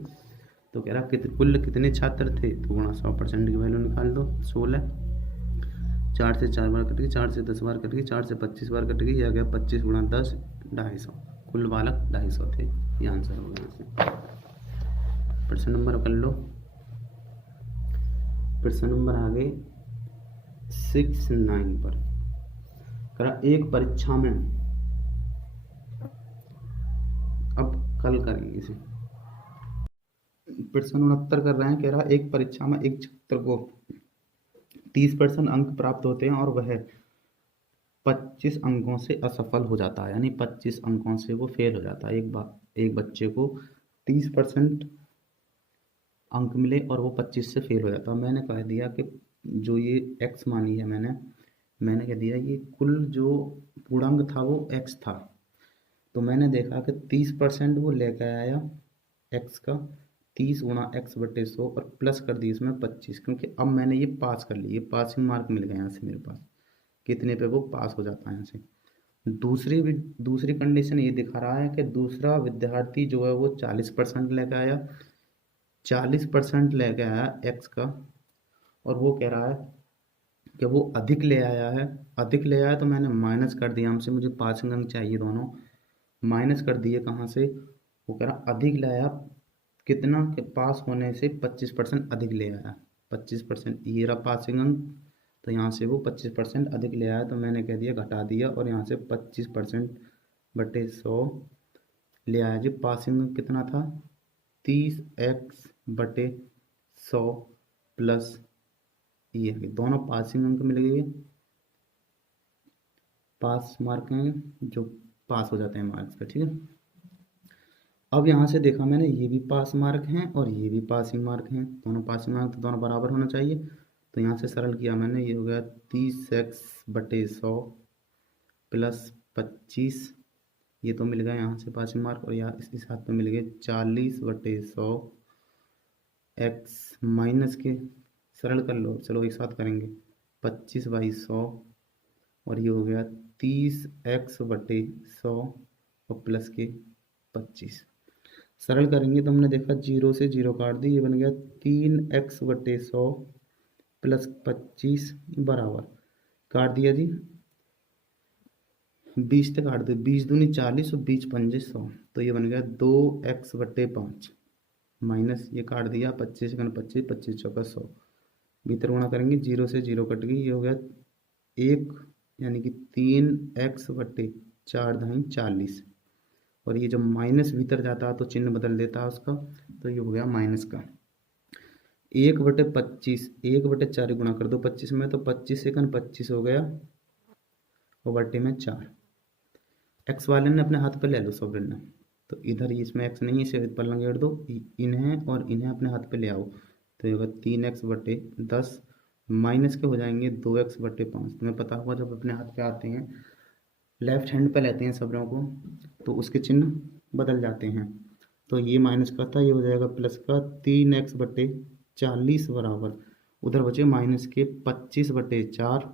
तो कह रहा कुल कितने छात्र थे, तो गुणा 100% की वैल्यू निकाल दो, 16, 4 से 4 बार कट गई, 4 से 10 बार कट गई, 4 से 25 बार कट गई, यह गया 25 गुणा 10, 250, कुल बालक 250 थे, ये आंसर हो गया यहाँ से। प्रश्न नंबर कर लो, प्रश्न नंबर आगे 69 पर करा एक परीक्षा में, अब कल करेंगे इसे। प्रश्न 69 कर रहे हैं, कह रहा एक परीक्षा में एक छात्र को 30% अंक प्राप्त होते हैं और वह 25 अंकों से असफल हो जाता है, यानी 25 अंकों से वो फेल हो जाता है। एक बच्चे को 30% अंक मिले और वो 25 से फेल हो जाता है। मैंने कह दिया कि जो ये x मानी है, मैंने कह दिया ये कुल जो पूर्णांक था वो x था, तो मैंने देखा कि 30% वो लेकर आया x का, 30 गुणा x/100 और प्लस कर दी इसमें 25, क्योंकि अब मैंने ये पास कर ली, ये पासिंग मार्क मिल गया यहाँ से मेरे पास, कितने पे वो पास हो जाता है यहाँ से। दूसरी कंडीशन ये दिखा रहा है कि दूसरा विद्यार्थी जो है वो 40% लेकर आया, 40% लेके आया x का, और वो कह रहा है कि वो अधिक ले आया है, तो मैंने माइनस कर दिया, हमसे मुझे पासिंग अंक चाहिए, दोनों माइनस कर दिए, कहाँ से, वो कह रहा अधिक ले आया, कितना के पास होने से 25% अधिक ले आया, 25% ये रहा पासिंग अंक, तो यहाँ से वो 25% अधिक ले आया, तो मैंने कह दिया घटा दिया, और यहाँ से 25%/100 ले आया जी। पासिंग अंक कितना था, 30x/100 प्लस ये दोनों पासिंग अंक मिल गए, पास मार्क हैं जो पास हो जाते हैं मार्क्स का, ठीक है। अब यहाँ से देखा मैंने ये भी पास मार्क हैं और ये भी पासिंग मार्क हैं, दोनों पासिंग मार्क, तो दोनों बराबर होना चाहिए, तो यहाँ से सरल किया मैंने, ये हो गया 30x/100 प्लस 25, ये तो मिल गया यहाँ से पासिंग मार्क, और यहाँ इस हाथ पे मिल गए 40/100 x माइनस के, सरल कर लो, चलो एक साथ करेंगे, 25/100, और ये हो गया 30x/100 और प्लस के 25, सरल करेंगे तो हमने देखा 0 से 0 काट दी, ये बन गया 3x/100 प्लस 25 बराबर, काट दिया जी, 20 तक काट दो, 20 दूनी 40 और 20 पंजे 100, तो ये बन गया 2x/5 माइनस ये काट दिया, 25 25, 25 चौका 100, भीतर गुणा करेंगे, 0 से 0 कट गई, ये हो गया 1, यानी कि 3x/4 दाई 40, और ये जब माइनस भीतर जाता है तो चिन्ह बदल देता है उसका, तो ये हो गया माइनस का 1/25, 1/4 गुणा कर दो 25 में, तो 25 से 25 हो गया, और बटे में 4, एक्स वाले ने अपने हाथ पर ले लो सोवरेन ने, तो इधर इसमें एक्स नहीं है, इसे पर लंगेड़ दो, इन्हें और इन्हें अपने हाथ पे ले आओ, तो ये होगा 3x/10 माइनस के हो जाएंगे 2x/5, तुम्हें पता होगा जब अपने हाथ पे आते हैं लेफ्ट हैंड पे लेते हैं सबरों को, तो उसके चिन्ह बदल जाते हैं। तो ये माइनस का था, ये हो जाएगा प्लस का 3x/40 बराबर, उधर बचे माइनस के 25/4।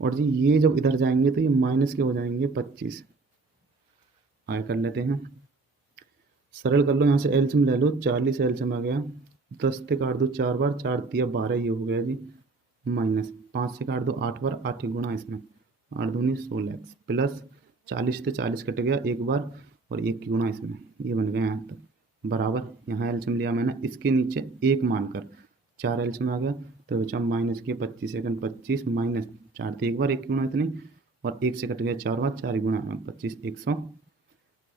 और जी ये जब इधर जाएंगे तो ये माइनस के हो जाएंगे 25। आगे कर लेते हैं, सरल कर लो, यहाँ से एलसीएम ले लो, 40 एलसीएम आ गया, 10 से काट दो 4 बार, 4 तिया 12, ये हो गया जी माइनस 5 से काट दो 8 बार, 8 ही गुणा इसमें 8 दूनी 16x प्लस 40 से 40 कट गया एक बार, और 1 की गुणा इसमें, ये बन गया यहाँ तक बराबर। यहाँ एलसीएम लिया मैंने, इसके नीचे 1 मानकर 4 एलसीएम आ गया, तो बचा माइनस के 25 सेकंड 25 माइनस 4 थे एक बार, 1 की गुणा इतनी, और 1 से कट गया 4 बार, 4 गुणा 25, 100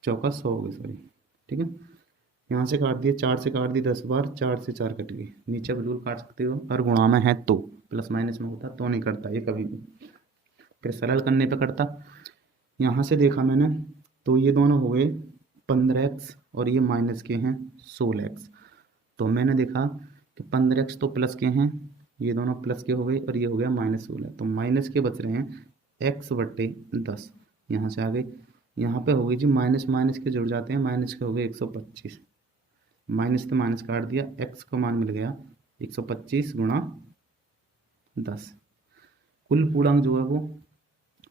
चौका 100 हो गई सॉरी, ठीक है। यहाँ से काट दिए, 4 से काट दी 10 बार, 4 से 4 कट गई, नीचे बिल्कुल काट सकते हो, और गुणा में है तो, प्लस माइनस में होता तो नहीं करता ये कभी भी, फिर सरल करने पे करता। यहाँ से देखा मैंने तो ये दोनों हो गए 15x और ये माइनस के हैं 16x। तो मैंने देखा कि 15x तो प्लस के हैं, ये दोनों प्लस के हो गए, और ये हो गया -16, तो माइनस के बच रहे हैं x/10। यहाँ से आ गए, यहाँ पे हो गई जी माइनस माइनस के जुड़ जाते हैं, माइनस के हो गए 125, माइनस से माइनस काट दिया, x का मान मिल गया 125 गुणा 10। कुल पूर्णांक जो है वो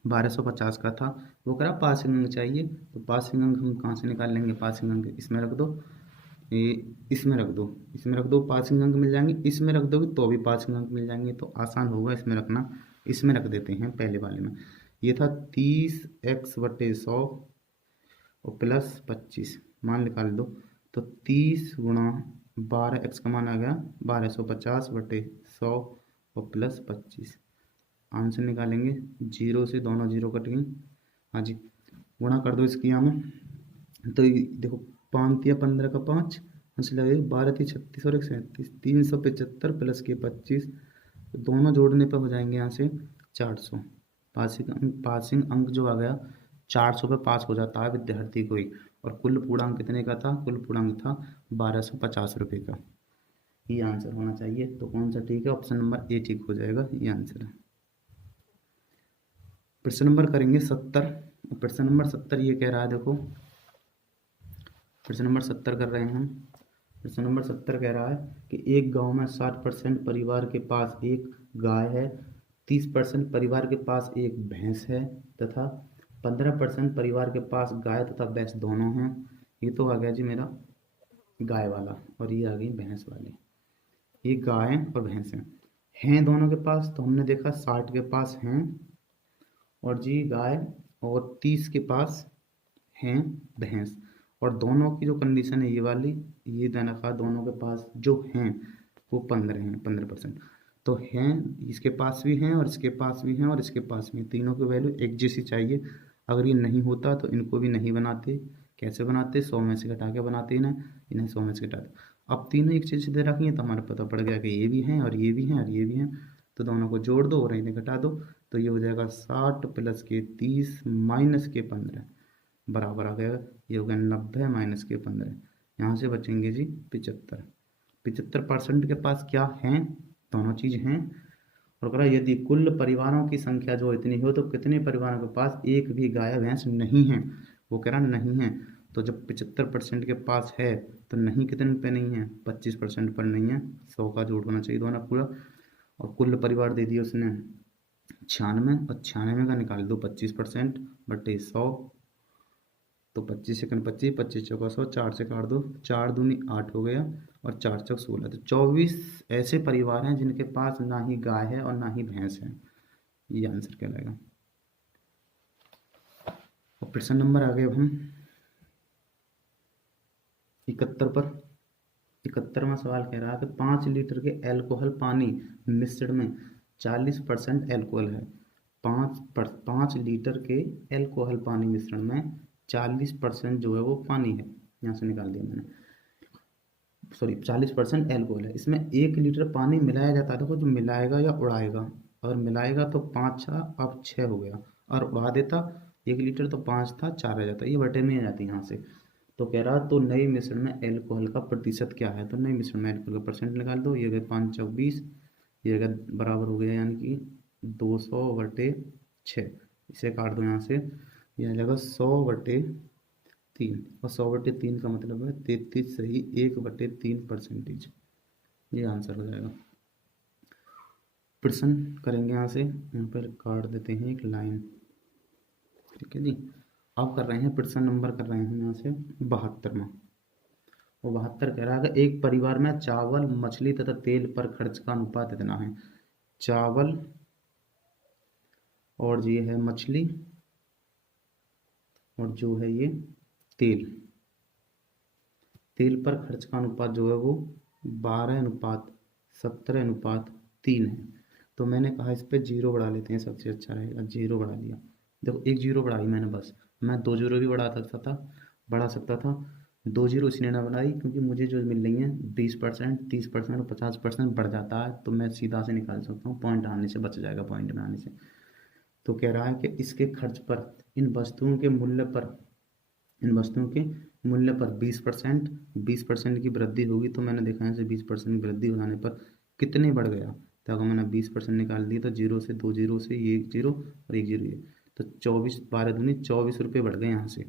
1250 का था, वो करा पासिंग अंक चाहिए, तो पासिंग अंक हम कहाँ से निकाल लेंगे, पासिंग अंक इसमें रख दो, ये इसमें रख दो, इसमें रख दो, पासिंग अंक मिल जाएंगे, इसमें रख दोगे तो भी पासिंग अंक मिल जाएंगे, तो आसान होगा इसमें रखना। इसमें रख देते हैं पहले वाले में, ये था 30x/100 और प्लस 25, मान निकाल दो, तो 30 गुणा 12x का मान आ गया 1250/100 और प्लस 25। आंसर निकालेंगे, जीरो से दोनों जीरो कट गई, हाँ जी, गुणा कर दो इसकी यहाँ में, तो देखो 5 या 15 का 5, आंसर लगेगा 12 × 36 और 1 37, 375 प्लस के 25, तो दोनों जोड़ने पर हो जाएंगे यहाँ से 400। पासिंग अंक जो आ गया 400 पे पास हो जाता है विद्यार्थी को ही, और कुल पूर्णांक कितने का था, कुल पूर्णांक था 1250 रुपये का। ये आंसर होना चाहिए, तो कौन सा ठीक है, ऑप्शन नंबर ए ठीक हो जाएगा, ये आंसर है। प्रश्न नंबर करेंगे 70। प्रश्न नंबर 70 ये कह रहा है, देखो प्रश्न नंबर 70 कर रहे हैं हम। प्रश्न नंबर 70 कह रहा है कि एक गांव में 60% परिवार के पास एक गाय है, 30% परिवार के पास एक भैंस है, तथा 15% परिवार के पास गाय तथा भैंस दोनों हैं। ये तो आ गया जी मेरा गाय वाला, और ये आ गई भैंस वाली। ये गाय और भैंस हैं दोनों के पास, तो हमने देखा 60 के पास हैं और जी गाय, और 30 के पास हैं भैंस, और दोनों की जो कंडीशन है ये वाली, ये देना था दोनों के पास जो हैं वो 15 हैं, 15%। तो हैं, इसके पास भी हैं और इसके पास भी हैं और इसके पास भी हैं, तीनों की वैल्यू एक जैसी चाहिए। अगर ये नहीं होता तो इनको भी नहीं बनाते, कैसे बनाते, 100 में से घटा के बनाते ना, इन्हें 100 में से घटाते। अब तीनों एक चीज़ दे रखी है तो हमारा पता पड़ गया कि ये भी हैं और ये भी हैं और ये भी हैं, तो दोनों को जोड़ दो और इन्हें घटा दो, तो ये हो जाएगा 60 प्लस के 30 माइनस के 15 बराबर आ गया, ये हो गया 90 माइनस के 15। यहाँ से बचेंगे जी 75। 75% के पास क्या हैं, दोनों चीज़ हैं। और कह रहा यदि कुल परिवारों की संख्या जो इतनी हो तो कितने परिवारों के पास एक भी गाय भैंस नहीं है, वो कह रहा नहीं है। तो जब 75% के पास है तो नहीं कितने पे नहीं है, 25% पर नहीं है, 100 का जोड़ होना चाहिए दोनों पूरा। और कुल परिवार दे दिया उसने 96, और 96 का निकाल दो 25% बटे 100, तो 25 सेकंड 25, 25 चौका 100, 4 से काट दो, 4 दूनी 8 हो गया और 4 चौक 16, तो 24 ऐसे परिवार हैं जिनके पास ना ही गाय है और ना ही भैंस है, ये आंसर कहलाएगा। और प्रश्न नंबर आ गए हम 71 पर। 71वां सवाल कह रहा है कि 5 लीटर के एल्कोहल पानी मिश्रण में 40% एल्कोहल है। 5 लीटर के एल्कोहल पानी मिश्रण में 40% जो है वो पानी है, यहाँ से निकाल दिया मैंने, सॉरी 40% एल्कोहल है। इसमें 1 लीटर पानी मिलाया जाता है, देखो जो मिलाएगा या उड़ाएगा, और मिलाएगा तो 5 6 अब 6 हो गया, और उड़ा देता 1 लीटर तो 5 था 4 रह जाता, ये बटे में आ जाती यहाँ से। तो कह रहा तो नए मिश्रण में एल्कोहल का प्रतिशत क्या है, तो नए मिश्रण में एल्कोहल का परसेंट निकाल दो, ये गए 5 चौक 20, ये बराबर हो गया यानी कि 200/6, इसे काट दो यहाँ से, यह आ जाएगा 100/3, और 100/3 का मतलब है 33 सही 1/3%। ये आंसर हो जाएगा। प्रश्न करेंगे यहाँ से, यहाँ पर काट देते हैं एक लाइन, ठीक है जी। अब कर रहे हैं प्रश्न नंबर, कर रहे हैं यहाँ से 72वां। वो 72 कह रहा है कि एक परिवार में चावल, मछली तथा तेल पर खर्च का अनुपात इतना है। चावल और ये है मछली और जो है ये तेल, तेल पर खर्च का अनुपात जो है वो 12:17:3 है। तो मैंने कहा इस पर 0 बढ़ा लेते हैं, सबसे अच्छा रहेगा। 0 बढ़ा लिया, देखो एक 0 बढ़ाई मैंने बस, मैं 2 0 भी बढ़ा सकता था। 2 0 इसलिए ना बढ़ाई क्योंकि मुझे जो मिल रही है 20%, 30% और 50% बढ़ जाता है, तो मैं सीधा से निकाल सकता हूँ, पॉइंट आने से बच जाएगा, पॉइंट में आने से। तो कह रहा है कि इसके खर्च पर, इन वस्तुओं के मूल्य पर, इन वस्तुओं के मूल्य पर 20% की वृद्धि होगी। तो मैंने देखा है 20% की वृद्धि हो जाने पर कितने बढ़ गया, तो अगर मैंने 20% निकाल दिया तो 0 से 2 0 से ये 1 0 और 1 0 ये, तो 24, 12 दूनी 24 रुपये बढ़ गए यहाँ से।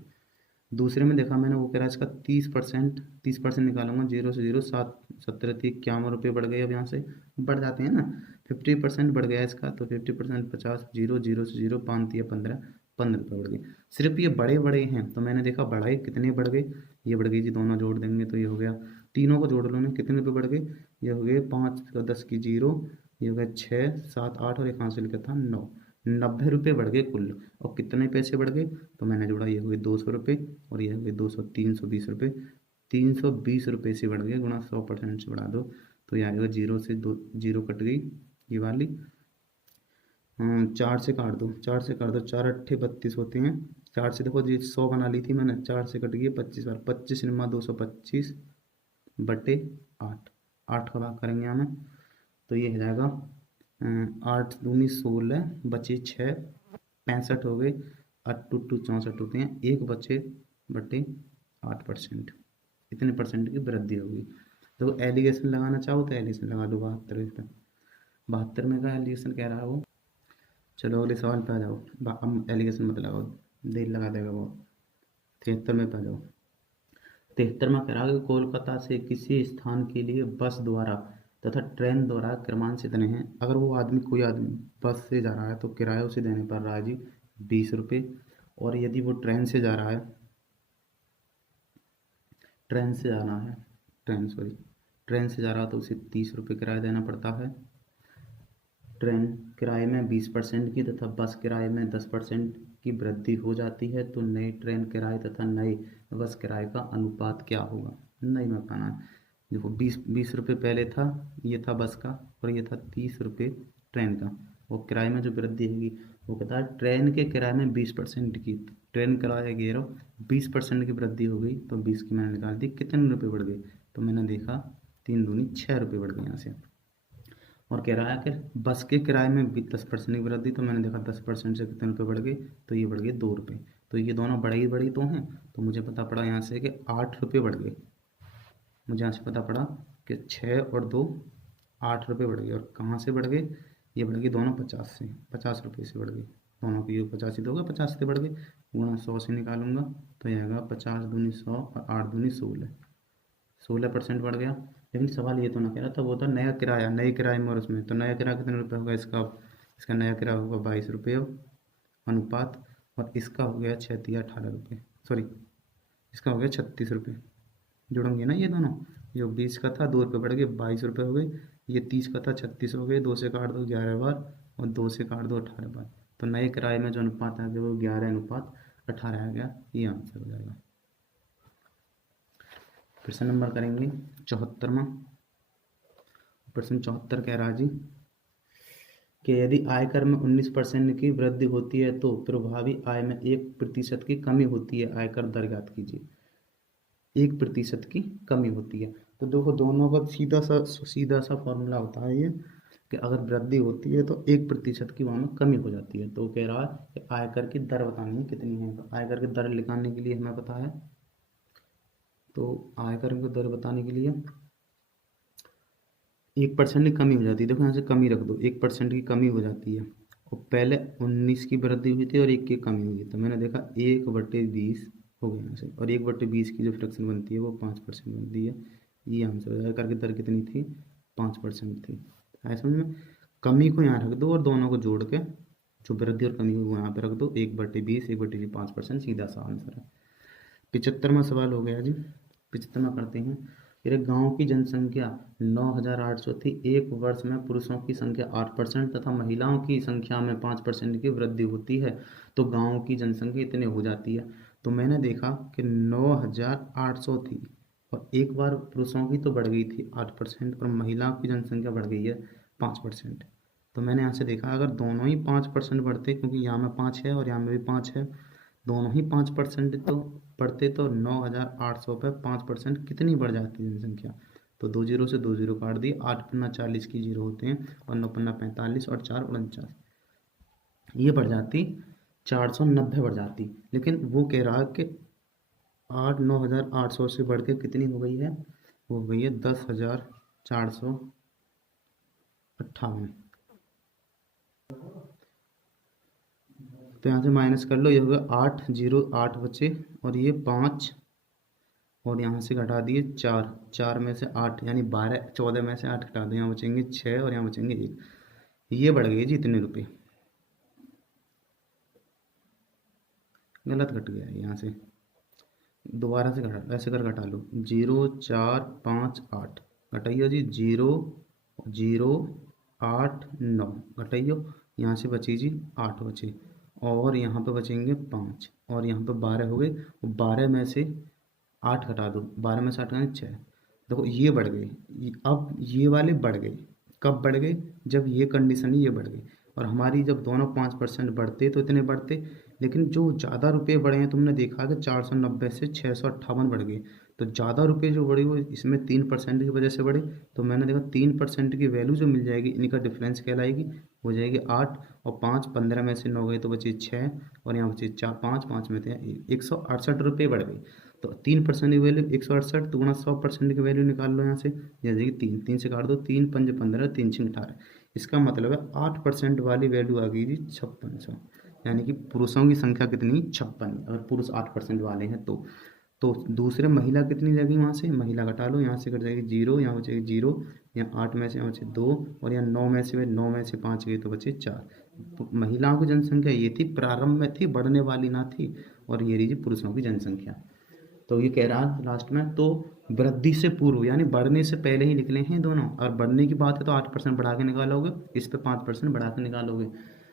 दूसरे में देखा मैंने, वो कह रहा है इसका 30% निकालूंगा, 0 से 0 7 17 51 रुपये बढ़ गए। अब यहाँ से बढ़ जाते हैं ना, 50% बढ़ गया इसका, तो 50% 50, 0 0 से 0 5 या 15 रुपये बढ़ गए। सिर्फ ये बड़े बड़े हैं, तो मैंने देखा बढ़ाए कितने बढ़ गए, ये बढ़ गई जी, दोनों जोड़ देंगे तो ये हो गया, तीनों को जोड़ लो ना, कितने रुपये बढ़ गए, ये हो गए 5 का 10 की 0, ये हो गया 6 7 8 और एक हाथ से लिखा था 9, 90 रुपये बढ़ गए कुल। और कितने पैसे बढ़ गए, तो मैंने जोड़ा, ये हो गए 200 रुपये और ये हो गए 200, 320 रुपये, 320 रुपये से बढ़ गए, गुणा 100% से बढ़ा दो, तो ये आएगा 0 से 2 0 कट गई ये वाली, 4 से काट दो, 4 से काट दो, 4 8 32 होते हैं। 4 से देखो ये 100 बना ली थी मैंने, 4 से कट गई 25 बार, 25 निम्मा 225/8, 8 का भाग करेंगे हमें, तो ये हो जाएगा 8 दूनी 16, बचे 6, 65 हो गए, 8 टू 64 होते हैं, 1 बचे बटे 8%, इतने परसेंट की वृद्धि होगी। देखो एलिगेशन लगाना चाहो तो एलिगेशन लगा दो 72 में का एलिगेशन कह रहा है वो। चलो अगले सवाल पे आ जाओ, अब एलिगेशन मत लगाओ, देर लगा देगा वो। 73 में पे आ जाओ। 73 में कह रहा है कि कोलकाता से किसी स्थान के लिए बस द्वारा तथा ट्रेन द्वारा क्रमांक इतने हैं। अगर वो आदमी, कोई आदमी बस से जा रहा है तो किराया उसे देने पड़ रहा है जी 20 रुपये, और यदि वो ट्रेन से जा रहा है, ट्रेन से जाना है, ट्रेन से जा रहा है तो उसे 30 रुपये किराया देना पड़ता है। ट्रेन किराए में 20% की तथा बस किराए में 10% की वृद्धि हो जाती है, तो नए ट्रेन किराए तथा नए बस किराए का अनुपात क्या होगा, नहीं मैं बताना है। देखो 20 रुपये पहले था, ये था बस का, और ये था 30 रुपये ट्रेन का। वो किराए में जो वृद्धि होगी, वो कहता है ट्रेन के किराए में 20% की, ट्रेन किराया कह रहा हूँ 20% की वृद्धि हो गई, तो 20 की मैंने निकाल दी, कितने रुपये बढ़ गए, तो मैंने देखा 3 दूनी 6 रुपये बढ़ गए यहाँ से। और कह रहा है कि बस के किराए में भी 10% की वृद्धि, तो मैंने देखा 10% से कितने रुपये बढ़ गए, तो ये बढ़ गए 2 रुपये, तो ये दोनों बड़ी तो हैं, तो मुझे पता पड़ा यहाँ से कि 8 रुपये बढ़ गए। मुझे यहाँ से पता पड़ा कि 6 और 2 8 रुपये बढ़ गए, और कहाँ से बढ़ गए, ये बढ़ गए दोनों 50 से, 50 रुपये से बढ़ गए, दोनों की 50 ही तो होगा, 50 से बढ़ गए, गुणा 100 से निकालूंगा तो ये आएगा 50 दूनी 100 और 8 दूनी 16, 16% बढ़ गया। लेकिन सवाल ये तो ना कह रहा था, वो था नया किराया, नए किराए में, और उसमें तो नया किराया कितने रुपये होगा, इसका नया किराया होगा 22 रुपये अनुपात, और इसका हो गया 6 या 18 रुपये, सॉरी इसका हो गया 36 रुपये। जुड़ेंगे ना ये दोनों, जो 20 का था 2 रुपये बढ़ गए 22 रुपये हो गए, ये 30 का था 36 हो गए, 2 से काट दो 11 बार और 2 से काट दो 18 बार, तो नए किराए में जो अनुपात आ गया वो 11:18 आ गया, ये आंसर हो जाएगा। प्रश्न नंबर करेंगे 74वां। प्रश्न 74 कह रहा जी कि यदि आयकर में 19% की वृद्धि होती है तो प्रभावी आय में 1% की कमी होती है, आयकर दर ज्ञात कीजिए। 1% की कमी होती है, तो देखो दोनों का सीधा सा फॉर्मूला होता है ये, कि अगर वृद्धि होती है तो 1% की वहाँ में कमी हो जाती है। तो कह रहा है कि आयकर की दर बतानी है कितनी है, तो आयकर की दर निकालने के लिए हमें पता है, तो आयकर की दर बताने के लिए 1% की कमी हो जाती है, देखो यहाँ से कमी रख दो, 1% की कमी हो जाती है, और पहले 19 की वृद्धि हुई थी और 1 की कमी हुई, तो मैंने देखा 1/20 हो गया यहाँ से, और 1/20 की जो फ्रैक्शन बनती है वो 5% बनती है। ये आंसर हो जाएगा। करके दर कितनी थी? 5% थी। आया समझ में? कमी को यहाँ रख दो और दोनों को जोड़ के जो वृद्धि और कमी हुई वो यहाँ पे रख दो। 1/20, 1/20 5%, सीधा सा आंसर है। 75वां सवाल हो गया जी। 75वां करते हैं। मेरे गांव की जनसंख्या 9,800 थी। एक वर्ष में पुरुषों की संख्या 8% तथा महिलाओं की संख्या में 5% की वृद्धि होती है, तो गांव की जनसंख्या इतने हो जाती है। तो मैंने देखा कि 9,800 थी और एक बार पुरुषों की तो बढ़ गई थी 8% और महिलाओं की जनसंख्या बढ़ गई है 5%। तो मैंने यहाँ से देखा अगर दोनों ही 5% बढ़ते, क्योंकि यहाँ में 5 है और यहाँ में भी 5 है, दोनों ही 5% तो बढ़ते, तो 9,800 पे 5% कितनी बढ़ जाती है जनसंख्या? तो 2 जीरो से 2 जीरो काट दिए। 8 पन्ना 40 की जीरो होते हैं और 9 पन्ना 45 और 4 49, ये बढ़ जाती 490 बढ़ जाती। लेकिन वो कह रहा है कि 9,800 से बढ़ के कितनी हो गई है? वो हो गई है 10,458। तो यहाँ से माइनस कर लो, ये हो गया 8, 0 8 बचे और ये 5 और यहाँ से घटा दिए 4, 4 में से 8 यानी 12, 14 में से 8 घटा दो, यहाँ बचेंगे 6 और यहाँ बचेंगे 1। ये बढ़ गई जी इतने रुपये। गलत घट गया है, यहाँ से दोबारा से घटा, ऐसे कर घटा लो। 0 4 5 8 घटाइयो जी, 0 0 8 9 घटाइयो, यहाँ से बची जी 8 बचे और यहाँ पे बचेंगे 5 और यहाँ पे 12 हो गए। 12 में से 8 घटा दो, 12 में से 8 घटाए 6। देखो ये बढ़ गए, अब ये वाले बढ़ गए। कब बढ़ गए? जब ये कंडीशन ही ये बढ़ गई। और हमारी जब दोनों 5% बढ़ते तो इतने बढ़ते, लेकिन जो ज़्यादा रुपए बढ़े हैं तुमने देखा कि 490 से 658 बढ़ गए। तो ज़्यादा रुपए जो बढ़े वो इसमें 3% की वजह से बढ़े। तो मैंने देखा 3% की वैल्यू जो मिल जाएगी इनका डिफरेंस कहलाएगी, हो जाएगी 8 और 5, 15 में से 9 गए तो बचे 6 और यहाँ बचे 4, 5, 5 में थे 168 रुपये बढ़ गई। तो 3% की वैल्यू 168 तो गुणा 100% की वैल्यू निकाल लो यहाँ से, जैसे कि 3, 3 से काट दो, 3 पंज 15, 3 छः 18। इसका मतलब है 8% वाली वैल्यू आ गई जी 5600, यानी कि पुरुषों की संख्या कितनी? 56। अगर पुरुष 8% वाले हैं तो दूसरे महिला कितनी लगेगी? वहाँ से महिला घटा लो, यहाँ से कट जाएगी 0, यहाँ बचेगी 0, यहाँ 8 में से यहाँ बचे 2 और यहाँ 9 में से 5 गए तो बचे 4। महिलाओं की जनसंख्या ये थी, प्रारंभ में थी, बढ़ने वाली ना थी। और ये रही पुरुषों की जनसंख्या। तो ये कह रहा है लास्ट में, तो वृद्धि से पूर्व यानी बढ़ने से पहले ही निकले हैं दोनों, और बढ़ने की बात है तो 8% बढ़ा के निकालोगे, इस पे 5% बढ़ा के निकालोगे।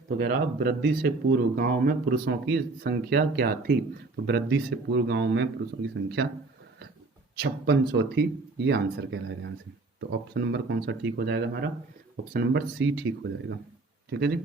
तो कह रहा वृद्धि से पूर्व गांव में पुरुषों की संख्या क्या थी? तो वृद्धि से पूर्व गांव में पुरुषों की संख्या 5600 थी। ये आंसर कहलाएगा यहाँ से। तो ऑप्शन नंबर कौन सा ठीक हो जाएगा हमारा? ऑप्शन नंबर सी ठीक हो जाएगा। ठीक है जी।